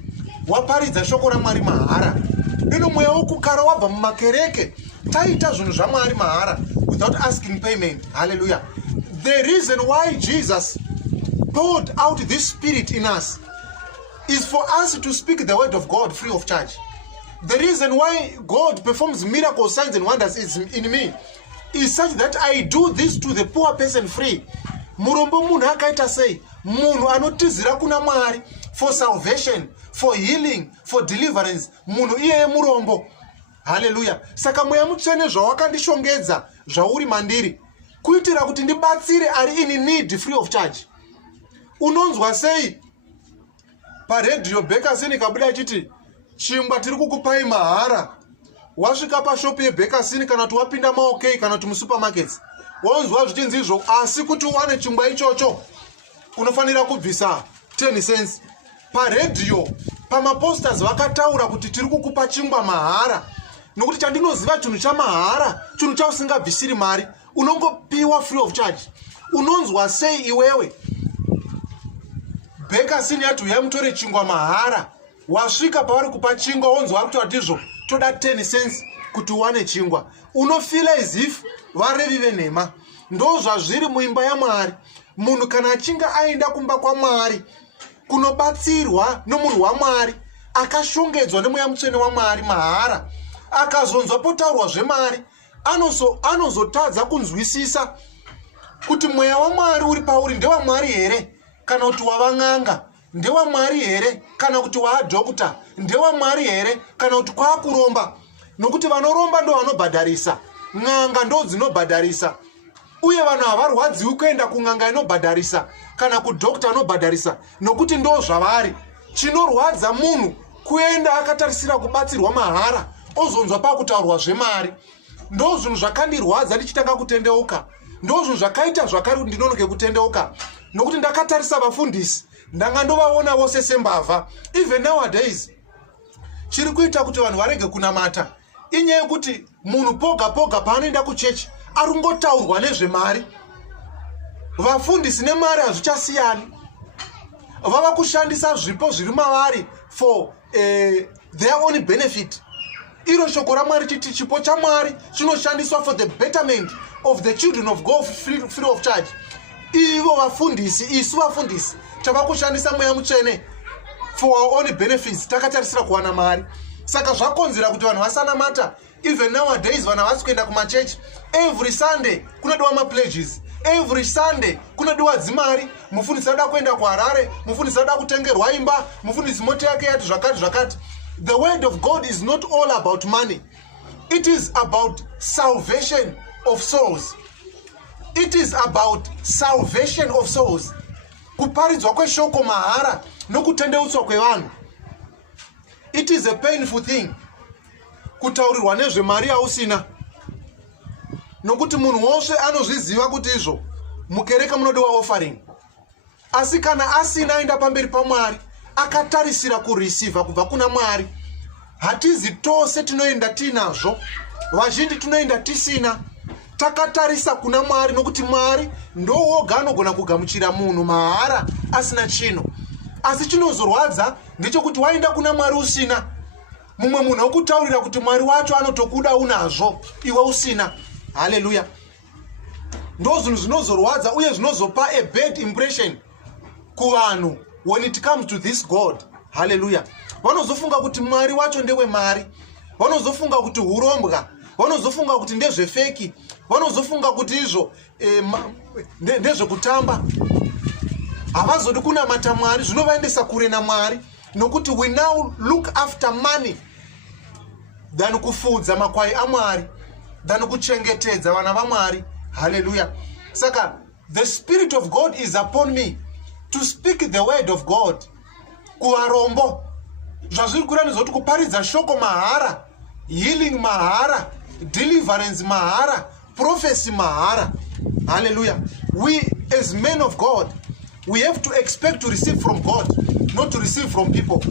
waparidza shoko raMwari mahara. Deno mweya wokukara wabva mumakereke taita zvinhu zvaMwari mahara without asking payment. Hallelujah. The reason why Jesus poured out this spirit in us is for us to speak the word of God free of charge. The reason why God performs miracles, signs and wonders is in me is such that I do this to the poor person free. Murombo munhu akaita sei? Munhu anotizira kuna Mwari for salvation, for healing, for deliverance. Munhu iyeye murombo. Hallelujah. Saka mweya mutsvene zvawakandishongedza zvauri mandiri kuitira kuti ndibatsire ari in need free of charge. Unonzwa sei paredhiyo Bekasini kabuda achiti chingwa tiri kukupai mahara. Wasvika pashopu yeBekasini kana kuti wapinda maokei kana kuti musupermarkets, waunzwa zvichinzi izvo, asi kuti uwane chingwa ichocho unofanira kubvisa 10 cents. Paredhiyo pamaposters vakataura kuti tiri kukupa chingwa mahara, nokuti chandinoziva chinhu chamahara, chinhu chausingabvisiri mari, unongopiwa free of charge. Unonzwa sei iwewe Bekasini yati uyai mutore chingwa mahara, wasvika pavari kupa chingwa wonzwa kuti watizvo toda 10 cents kuti uwane chingwa, unofila as if varevi venhema. Ndo zvazviri muimba yaMwari. Munhu kana achinga aenda kumba kwaMwari kunobatsirwa nomunhu waMwari akashongedzwa nemweya mutsvene waMwari mahara, akazonzwa potaurwa zvemari, anozotadza kunzwisisa kuti mweya waMwari uri pauri ndewaMwari here, kana kuti wavang'anga ndewaMwari here, kana kuti waadhokota ndewaMwari here, kana kuti kwaakuromba. Nokuti vanoromba ndo vanobhadharisa, ng'anga ndo dzinobhadharisa, uye vanhu havarwadziwi kuenda kung'anga inobhadharisa kana kudhokota anobhadharisa, nokuti ndo zvavari. Chinorwadza munhu kuenda akatarisira kubatsirwa mahara ozonzwa pakutaurwa zvemari. Ndo zvinhu zvakandirwadza ndichitanga kutendeuka, ndo zvinhu zvakaita zvakari ndinonoke kutendeuka, nokuti ndakatarisa vafundisi ndanga ndovaona vose sembavha. Even nowadays chiri kuita kuti vanhu varege kunamata inyaya yekuti munhu poga poga paanoenda kuchechi arungotaurwa nezvemari. Vafundisi nemari hazvichasiyani, vava kushandisa zvipo zviri mavari for their own benefit. Iro shoko raMwari chiti chipo chaMwari chinoshandiswa for the betterment of the children of God free of charge. Ivo vafundisi, isu vafundisi tava kushandisa mweya mutsvene for our own benefits takatarisira kuwana mari. Saka zvakonzera kuti vanhu vasanamata. Even nowadays vanhu havasi kuenda kumachechi. Every Sunday kunodiwa mapledges. Every Sunday kunodiwa dzimari. Mufundisi anoda kuenda kuHarare, mufundisi anoda kutengerwa imba, mufundisi moto yake yati zvakati. The word of God is not all about money. It is about salvation of souls. It is about salvation of souls. Kuparidzwa kweshoko mahara nokutendeutswa kwevanhu. It is a painful thing kutaurirwa nezvemari yausina. Nokuti munhu wose anozviziva kuti izvo mukereke munodiwa offering. Asi kana asina aenda pamberi paMwari akatarisira kureceiva kubva kuna Mwari, hatizi tose tinoenda tinazvo, vazhinji tinoenda tisina. Takatarisa kuna Mwari nokuti Mwari ndowoga anogona kugamuchira munhu mahara asina chino. Asi chinozorwadza ndechekuti waenda kuna Mwari usina, mumwe munhu okutaurira kuti Mwari wacho anotokuda unazvo, iwe usina. Hallelujah. Ndo zvinhu zvinozorwadza uye zvinozopa a bad impression kuvanhu when it comes to this God. Hallelujah. Vanozofunga kuti Mwari wacho ndewe mari, vanozofunga kuti hurombwa, vanozofunga kuti ndezvefeki, vanozofunga kuti izvo ndezvekutamba. Havazodi kunamata Mwari, zvinovanendesa kure naMwari, nokuti we now look after money than kufudza makwai aMwari, than kuchengetedza vana vaMwari. Hallelujah. Saka the Spirit of God is upon me to speak the word of God kuvarombo. Zvazviri kurani zoti kuparidza shoko mahara, healing mahara, deliverance mahara, prophecy mahara. Hallelujah. We as men of God, we have to expect to receive from God, not to receive from people.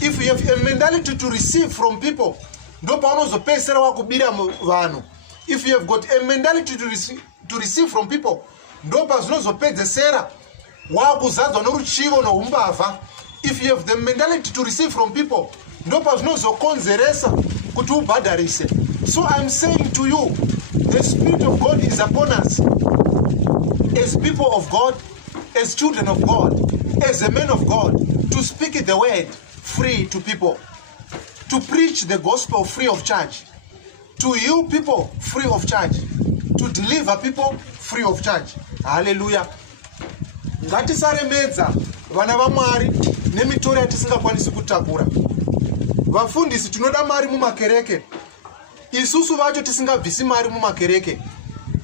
If you have a mentality to receive from people, ndo paunozopedzisira wakubira vanhu. If you have got a mentality to receive from people, ndo pazvinozopedzesera wakuzadzwa noruchivo noumbavha. If you have the mentality to receive from people, ndo pazvinozokonzeresa kuti ubhadharise. So I'm saying to you, the Spirit of God is upon us as people of God, as children of God, as a man of God, to speak the word free to people, to preach the gospel free of charge, to heal people free of charge, to deliver people free of charge. Hallelujah. Ngatisaremedza vana vaMwari nemitori yatisingakwanisi kutakura. Vafundisi tinoda mari mumakereke, isusu vacho tisingabvisi mari mumakereke.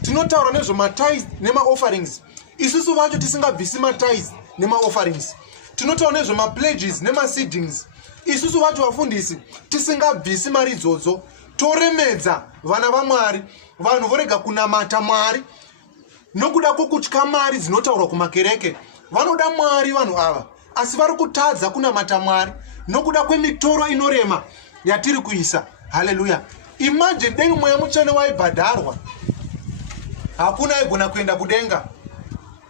Tinotaura nezvematithes nemaofferings, isusu vacho tisingabvisi matithes nemaofferings. Tinotaura nezvemapledges nemaseedings, isusu vacho vafundisi tisingabvisi mari idzodzo. Toremedza vana vaMwari, vanhu vorega kunamata Mwari nokuda kwokutya mari dzinotaurwa kumakereke. Vanoda Mwari vanhu ava, asi vari kutadza kunamata Mwari nokuda kwemitoro inorema yatiri kuisa. Hallelujah. Imagine dei mweya mutsvene waibhadharwa, hakuna aigona kuenda kudenga.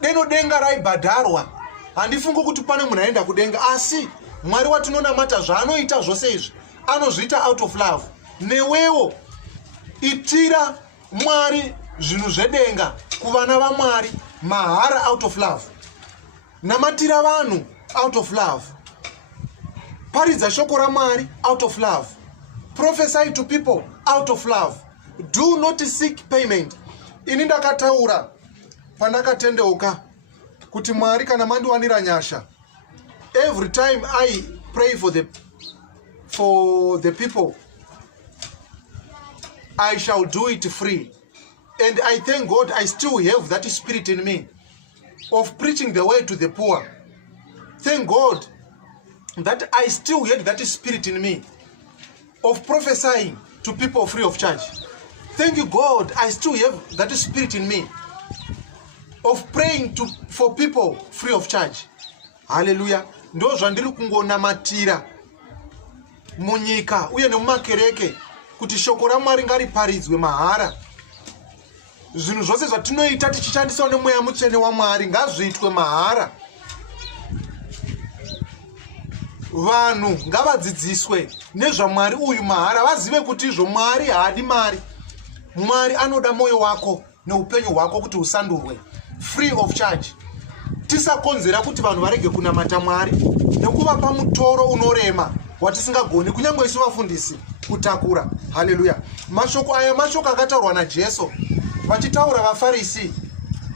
Deno denga raibhadharwa, handifungi kuti pane munhu aenda kudenga. Asi Mwari watinonamata zvaanoita zvose izvi anozviita out of love. Newewo itira Mwari zvinhu zvedenga kuvana vaMwari mahara out of love. Namatira vanhu out of love. Paridza shoko raMwari out of love. Prophesy to people out of love. Do not seek payment. Ini ndakataura pandakatendeuka kuti Mwari kana mandiwanira nyasha, every time I pray for the people, I shall do it free. And I thank God I still have that spirit in me of preaching the word to the poor. Thank God that I still had that spirit in me of prophesying to people free of charge. Thank you, God, I still have that spirit in me of praying for people free of charge. Hallelujah. Ndo zvandiri kungonamatira munyika uye nemumakereke kuti shoko raMwari ngariparidzwe mahara. Zvinhu zvose zvatinoita tichishandiswa nemweya mutsvene waMwari ngazviitwe mahara. Vanhu ngavadzidziswe nezvaMwari uyu mahara, vazive kuti izvo Mwari haadi mari. Mwari anoda moyo wako neupenyu hwako kuti usandurwe free of charge. tisakonzera kuti vanhu varege kunamata Mwari nekuvapa mutoro unorema watisingagoni kunyange isu vafundisi kutakura. Haleluya. Mashoko aya mashoko akataurwa naJesu vachitaura vaFarisi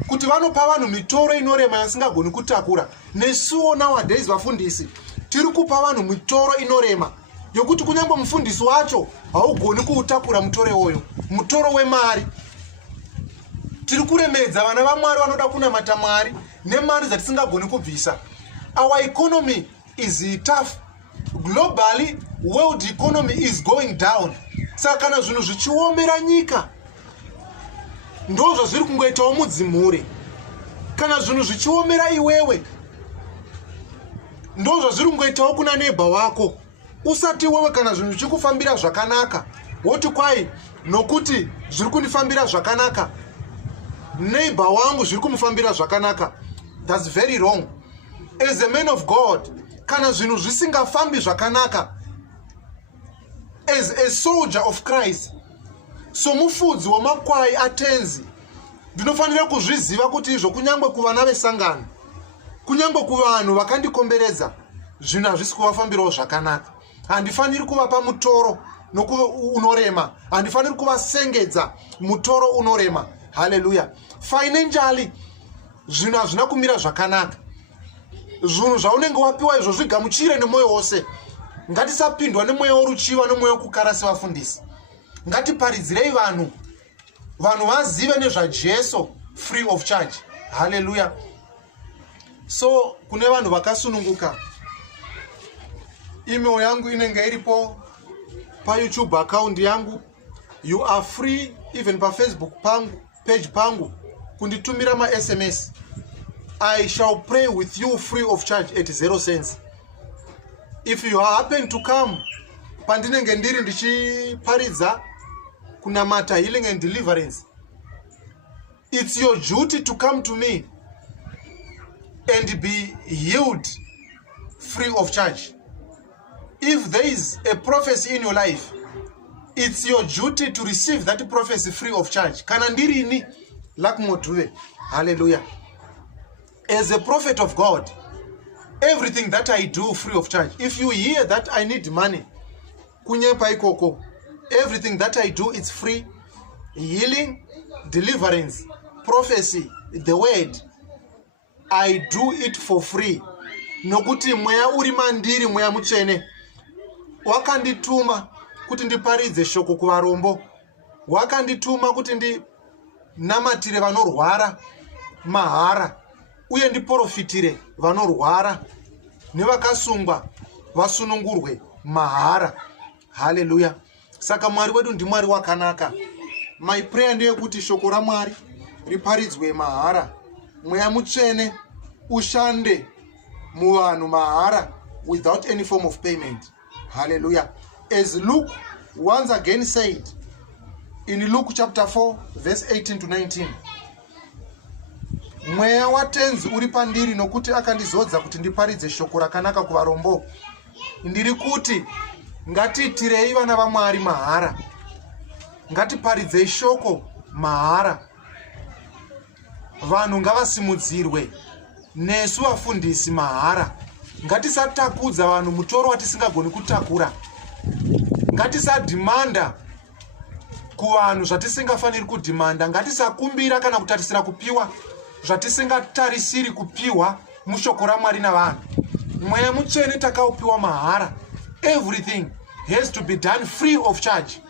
kuti vanopa vanhu mitoro inorema yasingagoni kutakura. Nesuwo nowadays vafundisi tiri kupa vanhu mitoro inorema yokuti kunyange mufundisi wacho haugoni kuutakura mutoro iwoyo, mutoro wemari. Tiri kuremedza vana vaMwari vanoda kunamata Mwari nemari dzatisingagoni kubvisa. Our economy is tough. Globally, world economy is going down. Saka kana zvinhu zvichiomera nyika, ndozvo zviri kungoitawo mudzimhure. Kana zvinhu zvichiomera iwewe, ndozvo zviri kungoitawo kuna neighbor wako. Usati wewe kana zvinhu zvichikufambira zvakanaka woti kwai nokuti zviri kundifambira zvakanaka neighbor wangu zviri kumufambira zvakanaka. That's very wrong. As a man of God, kana zvinhu zvisingafambi zvakanaka, as a soldier of Christ, so mufudzi wamakwai atenzi, ndinofanira kuzviziva kuti izvo kunyange kuvana vesangano, kunyange kuvanhu vakandikomberedza, zvinhu hazvisi kuvafambirawo zvakanaka. Handifaniri kuvapa mutoro unorema, handifaniri kuvasengedza mutoro unorema. Haleluya. Financially zvinhu hazvina kumira zvakanaka. Zvinhu zvaunenge wapiwa izvo zvigamuchire nemwoyo wose. Ngatisapindwa nemwoyo woruchiva nemwoyo wokukara sevafundisi. Ngatiparidzirei vanhu vazive nezvaJesu free of charge. Haleluya. So kune vanhu vakasununguka, email yangu inenge iripo pa YouTube account yangu. You are free even pa Facebook page pangu kunditumira ma SMS. I shall pray with you free of charge at 0 cents. If you happen to come pandinenge ndiri ndichiparidza kunamata healing and deliverance, it's your duty to come to me and be healed free of charge. If there is a prophecy in your life, it's your duty to receive that prophecy free of charge. Kana ndirini lakmodruve. Hallelujah. As a prophet of God, everything that I do free of charge. If you hear that I need money, kunyepa ikoko, everything that I do is free. Healing, deliverance, prophecy, the word, I do it for free. Nokuti mweya uri mandiri, mweya mutsvene wakandituma kuti ndiparidze shoko kuvarombo, wakandituma kuti ndinamatire vanorwara mahara uye ndiprofitire vanorwara nevakasungwa vasunungurwe mahara. Haleluya. Saka Mwari wedu ndimwari wakanaka. My prayer ndeyekuti shoko raMwari riparidzwe mahara, mweya mutsvene ushande muvanhu mahara without any form of payment. Hallelujah. As Luke once again said in Luke chapter 4 verse 18 to 19, mweya watenzi uri pandiri nokuti akandizodza kuti ndiparidze shoko rakanaka kuvarombo. Ndiri kuti ngatiitirei vana vaMwari mahara, ngatiparidzei shoko mahara. Vanhu ngavasimudzirwe nesu vafundisi mahara. Ngatisatakudza vanhu mutoro watisingagoni kutakura. Ngatisadhimanda kuvanhu zvatisingafaniri kudhimanda. Ngatisakumbira kana kutarisira kupiwa zvatisingatarisiri kupiwa mushoko raMwari navanhu. Mweya mutsvene takaupiwa mahara. Everything has to be done free of charge.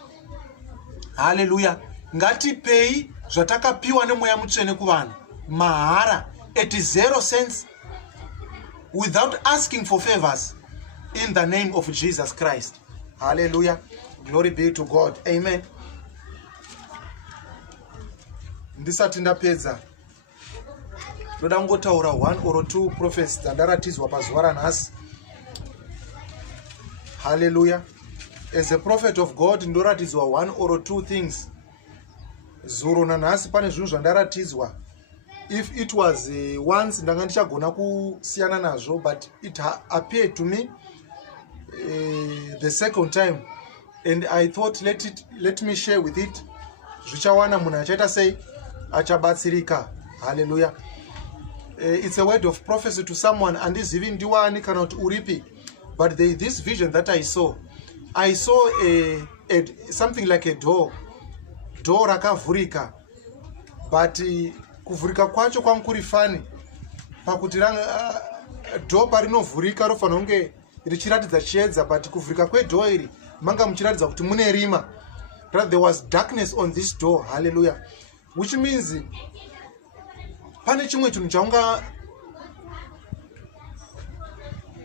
Hallelujah. Ngatipei zvatakapiwa nemweya mutsvene kuvanhu mahara at 0 cents without asking for favors in the name of Jesus Christ. Hallelujah. Glory be to God. Amen. Ndisati ndapedza ndoda ngotaura 1 or 2 prophets dzandaratizwa pazuva ranhasi. Hallelujah. As a prophet of God ndoratidzwa 1 or 2 things. Zuro nanhasi pane zvinhu zvandaratizwa. If it was once ndanga ndichagona kusiyana nazvo, but it appeared to me the second time and I thought let me share with it. Zvichawana munhu achaita sei achabatsirika. Hallelujah. it's a word of prophecy to someone, and this even diwani cannot uripi. But this vision that I saw something like a door rakavhurika, but kuvhurika kwacho kwankuri fani pakuti door parinovhurika rofanira kunge richiratidza chiedza, but kuvhurika kwedoor iri manga muchiratidza kuti mune rima. There was darkness on this door. Hallelujah. Which means pane chimwe chinhu chaunga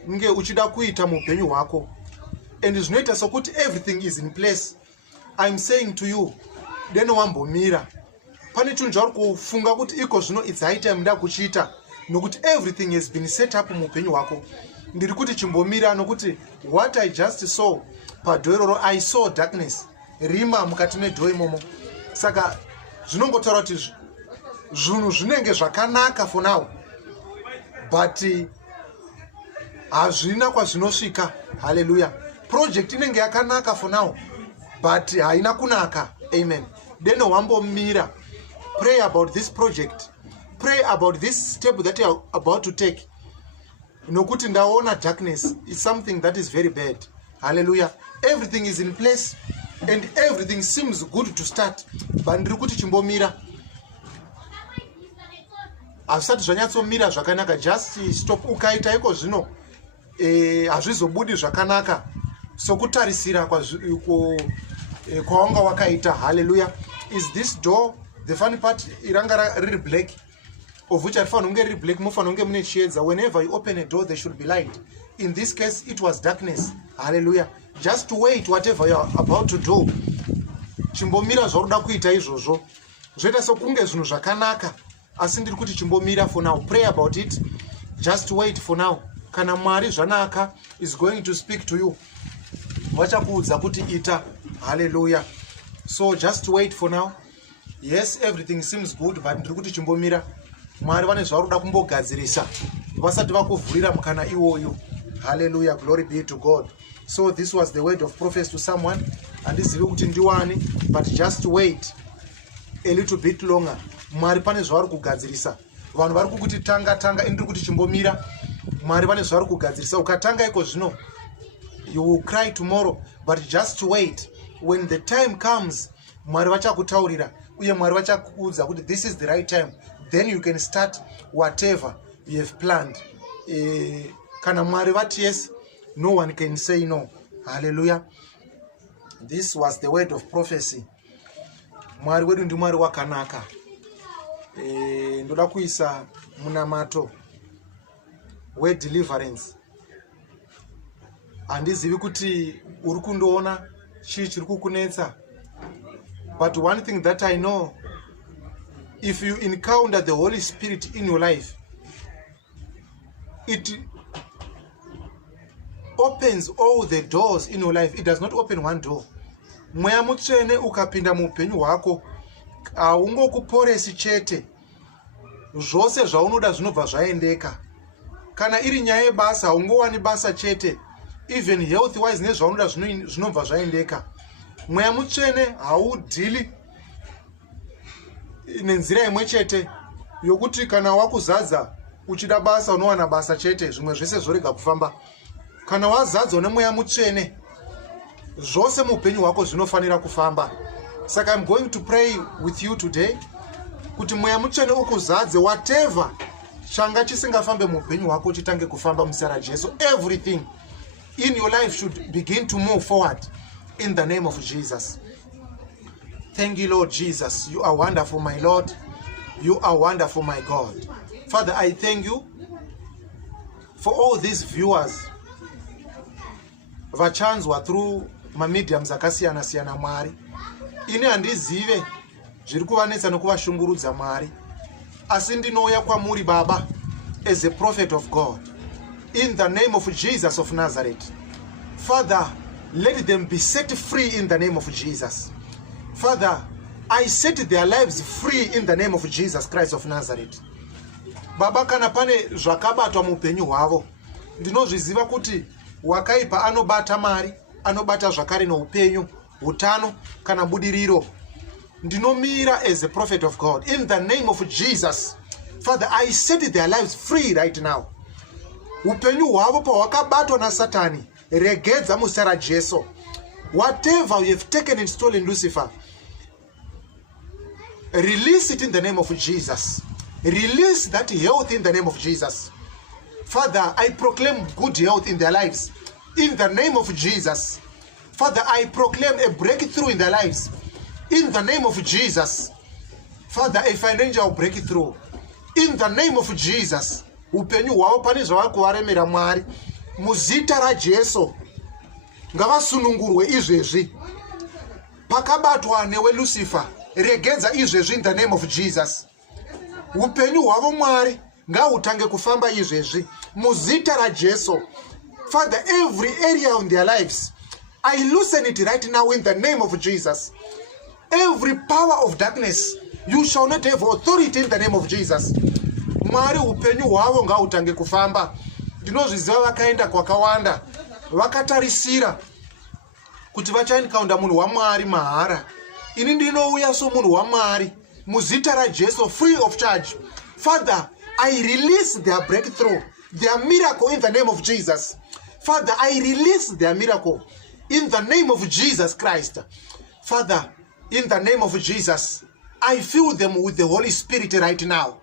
nge uchida kuita muupenyu hwako, and zvinoita sokuti everything is in place. I'm saying to you, deno wambomira, pane chinhu chauri kufunga kuti iko zvino it's high time nda kuchiita, nokuti everything has been set up muupenyu hwako. Ndiri kuti chimbomira, nokuti what I just saw padoo iroro, I saw darkness, rima mukati medoo imomo. Saka zvinongotaura kuti zvinhu zvinenge zvakanaka for now, but hazvina kwazvinosvika. Hallelujah. Project inenge yakanaka for now, but haina kunaka. Amen. Deno wambomira, pray about this project, pray about this step that you are about to take. Nokuti ndaona darkness is something that is very bad. Hallelujah. Everything is in place and everything seems good to start, but ndiri kuti chimbomira. Hazvisati zvanyatsomira zvakanaka, just stop. Ukaita iko zvino hazvizobudi zvakanaka sokutarisira kwaunga wakaita. Hallelujah. Is this door, the funny part, iranga riri black, of which arifanira kunge riri black, mufanira kunge mune chiedza. Whenever you open a door there should be light. In this case it was darkness. Hallelujah. Just wait whatever you are about to do. Chimbomira zvaruda kuita izvozvo zvoita sokunge zvinhu zvakanaka, asi ndiri kuti chimbomira for now. Pray about it. Just wait for now. Kana Mwari zvanaka is going to speak to you, vachakuudza kuti ita. Hallelujah. So just wait for now. Yes, everything seems good, but ndiri kuti chimbomira. Mwari vane zvaruda kumbogadzirisa vasati vakuvhurira mukana iwoyo. Hallelujah. Glory be to God. So this was the word of prophecy to someone, and this is kuti ndiwani, but just wait a little bit longer. Mwari pane zvavari kugadzirisa. Vanhu vari kukuti tanga indiri kuti chimbomira. Mwari vane zvavari kugadzirisa. Ukatanga iko zvino, you will cry tomorrow, but just wait. When the time comes, Mwari vachakutaurira uye Mwari vachakuudza kuti this is the right time, then you can start whatever you have planned. Kana Mwari vati yes, no one can say no. Hallelujah. This was the word of prophecy. Mwari wedu ndi Mwari wakanaka. Ndoda kuisa munamato we deliverance. Handizivi kuti uri kundoona chii chiri kukunetsa, but one thing that I know, if you encounter the Holy Spirit in your life, it opens all the doors in your life. It does not open one door. Mweya mutsvene ukapinda muupenyu hwako haungokuporesi chete, zvose zvaunoda zvinobva zvaendeka. Kana iri nyaya yebasa haungowani basa chete, even health wise nezvaunoda zvinobva zvaendeka. Mweya mutsvene haudhili nenzira imwe chete yokuti kana wakuzadza uchida basa unowana basa chete, zvimwe zvese zvorega kufamba. Kana wazadzwa nemweya mutsvene, zvose muupenyu hwako zvinofanira kufamba. Saka I'm going to pray with you today kuti mweya mutsvene ukuzadze, whatever changa chisingafambe muupenyu hwako chitange kufamba muzita raJesu. Everything in your life should begin to move forward in the name of Jesus. Thank you, Lord Jesus. You are wonderful, my Lord. You are wonderful, my God. Father, I thank you for all these viewers vachanzwa through mamediums akasiyana siyana. Mwari, ine handizive zviri kuvanetsa nokuvashungurudza Mwari, asi ndinouya kwamuri Baba as a prophet of God in the name of Jesus of Nazareth. Father, let them be set free in the name of Jesus. Father, I set their lives free in the name of Jesus Christ of Nazareth. Baba, kana pane zvakabatwa muupenyu hwavo, ndinozviziva kuti wakaipa anobata mari, anobata zvakare noupenyu, utano kana budiriro. Ndinomira as a prophet of God in the name of Jesus. Father, I set their lives free right now. Upenyu hwavo pahwakabatwa naSatani, regedza muzita raJesu. Whatever you have taken and stolen, Lucifer, release it in the name of Jesus. Release that health in the name of Jesus. Father, I proclaim good health in their lives in the name of Jesus. Father, I proclaim a breakthrough in their lives in the name of Jesus. Father, a financial breakthrough in the name of Jesus. Upenyu hwavo pane zvavari kuvaremera Mwari muzita raJesu ngavasunungurwe izvezvi. Pakabatwa newe Lucifer, regedza izvezvi in the name of Jesus. Upenyu hwavo Mwari ngahutange kufamba izvezvi muzita raJesu. Father, every area in their lives, I loosen it right now in the name of Jesus. Every power of darkness, you shall not have authority in the name of Jesus. Mwari, upenyu hwavo ngahutange kufamba. Ndinozviziva vakaenda kwakawanda, vakatarisira kuti vachaenkaunda munhu waMwari mahara. Ini ndinouya somunhu waMwari muzita raJesu, free of charge. Father, I release their breakthrough, their miracle in the name of Jesus. Father, I release their miracle in the name of Jesus Christ. Father, in the name of Jesus, I fill them with the Holy Spirit right now.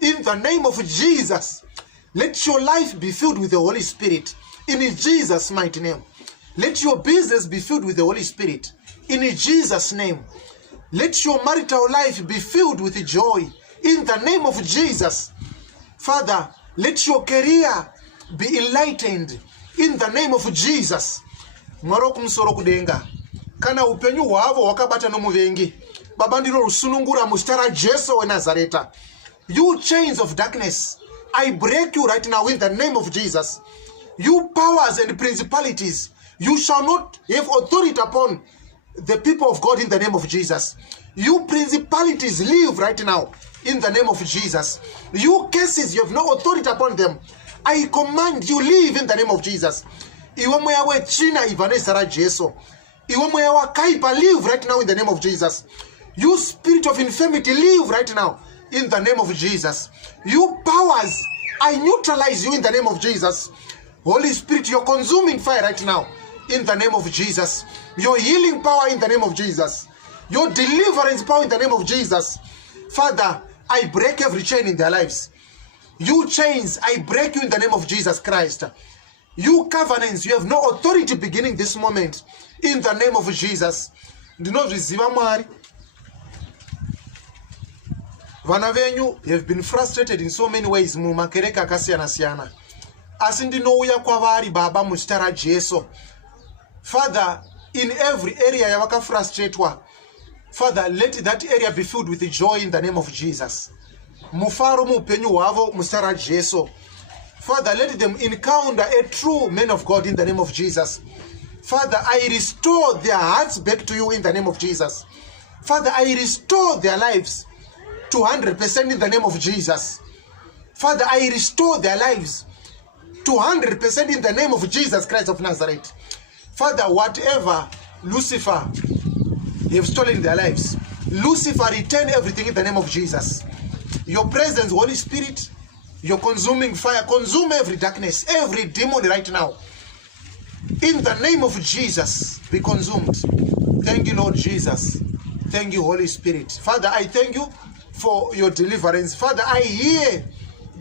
In the name of Jesus, let your life be filled with the Holy Spirit. In Jesus' mighty name. Let your business be filled with the Holy Spirit. In Jesus' name. Let your marital life be filled with joy. In the name of Jesus. Father, let your career be enlightened. In the name of Jesus. Mwari kumusoro kudenga. Kana upenyu hwavo hwakabata nomuvengi. Baba ndiro rusunungura muzita raJesu weNazareta. You chains of darkness, I break you right now in the name of Jesus. You powers and principalities, you shall not have authority upon the people of God in the name of Jesus. You principalities, leave right now in the name of Jesus. You curses, you have no authority upon them. I command you, leave in the name of Jesus. Iwe mweya wechina ivanesa raJesu. Iwe mweya wakaipa, leave right now in the name of Jesus. You spirit of infirmity, leave right now in the name of Jesus. You powers, I neutralize you in the name of Jesus. Holy Spirit, your consuming fire right now in the name of Jesus. Your healing power in the name of Jesus. Your deliverance power in the name of Jesus. Father, I break every chain in their lives. You chains, I break you in the name of Jesus Christ. You covenants, you have no authority beginning this moment in the name of Jesus. Ndinozviziva Mwari. Vana venyu have been frustrated in so many ways mumakereke akasiyana-siyana. Asi ndinouya kwavari Baba muzita raJesu. Father, in every area yavakafrustratwa, Father, let that area be filled with joy in the name of Jesus. Mufaro muupenyu hwavo muzita raJesu. Father, let them encounter a true man of God in the name of Jesus. Father, I restore their hearts back to you in the name of Jesus. Father, I restore their lives to 100% in the name of Jesus. Father, I restore their lives to 100% in the name of Jesus Christ of Nazareth. Father, whatever Lucifer have stolen their lives, Lucifer, return everything in the name of Jesus. Your presence, Holy Spirit, your consuming fire, consume every darkness, every demon right now. In the name of Jesus, be consumed. Thank you, Lord Jesus. Thank you, Holy Spirit. Father, I thank you for your deliverance. Father, I hear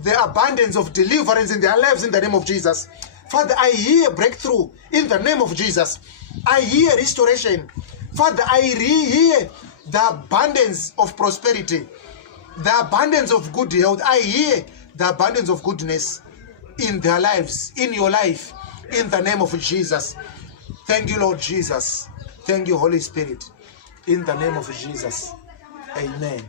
the abundance of deliverance in their lives in the name of Jesus. Father, I hear breakthrough in the name of Jesus. I hear restoration. Father, I hear the abundance of prosperity, the abundance of good health. I hear the abundance of goodness in their lives, in your life, in the name of Jesus. Thank you, Lord Jesus. Thank you, Holy Spirit. In the name of Jesus. Amen.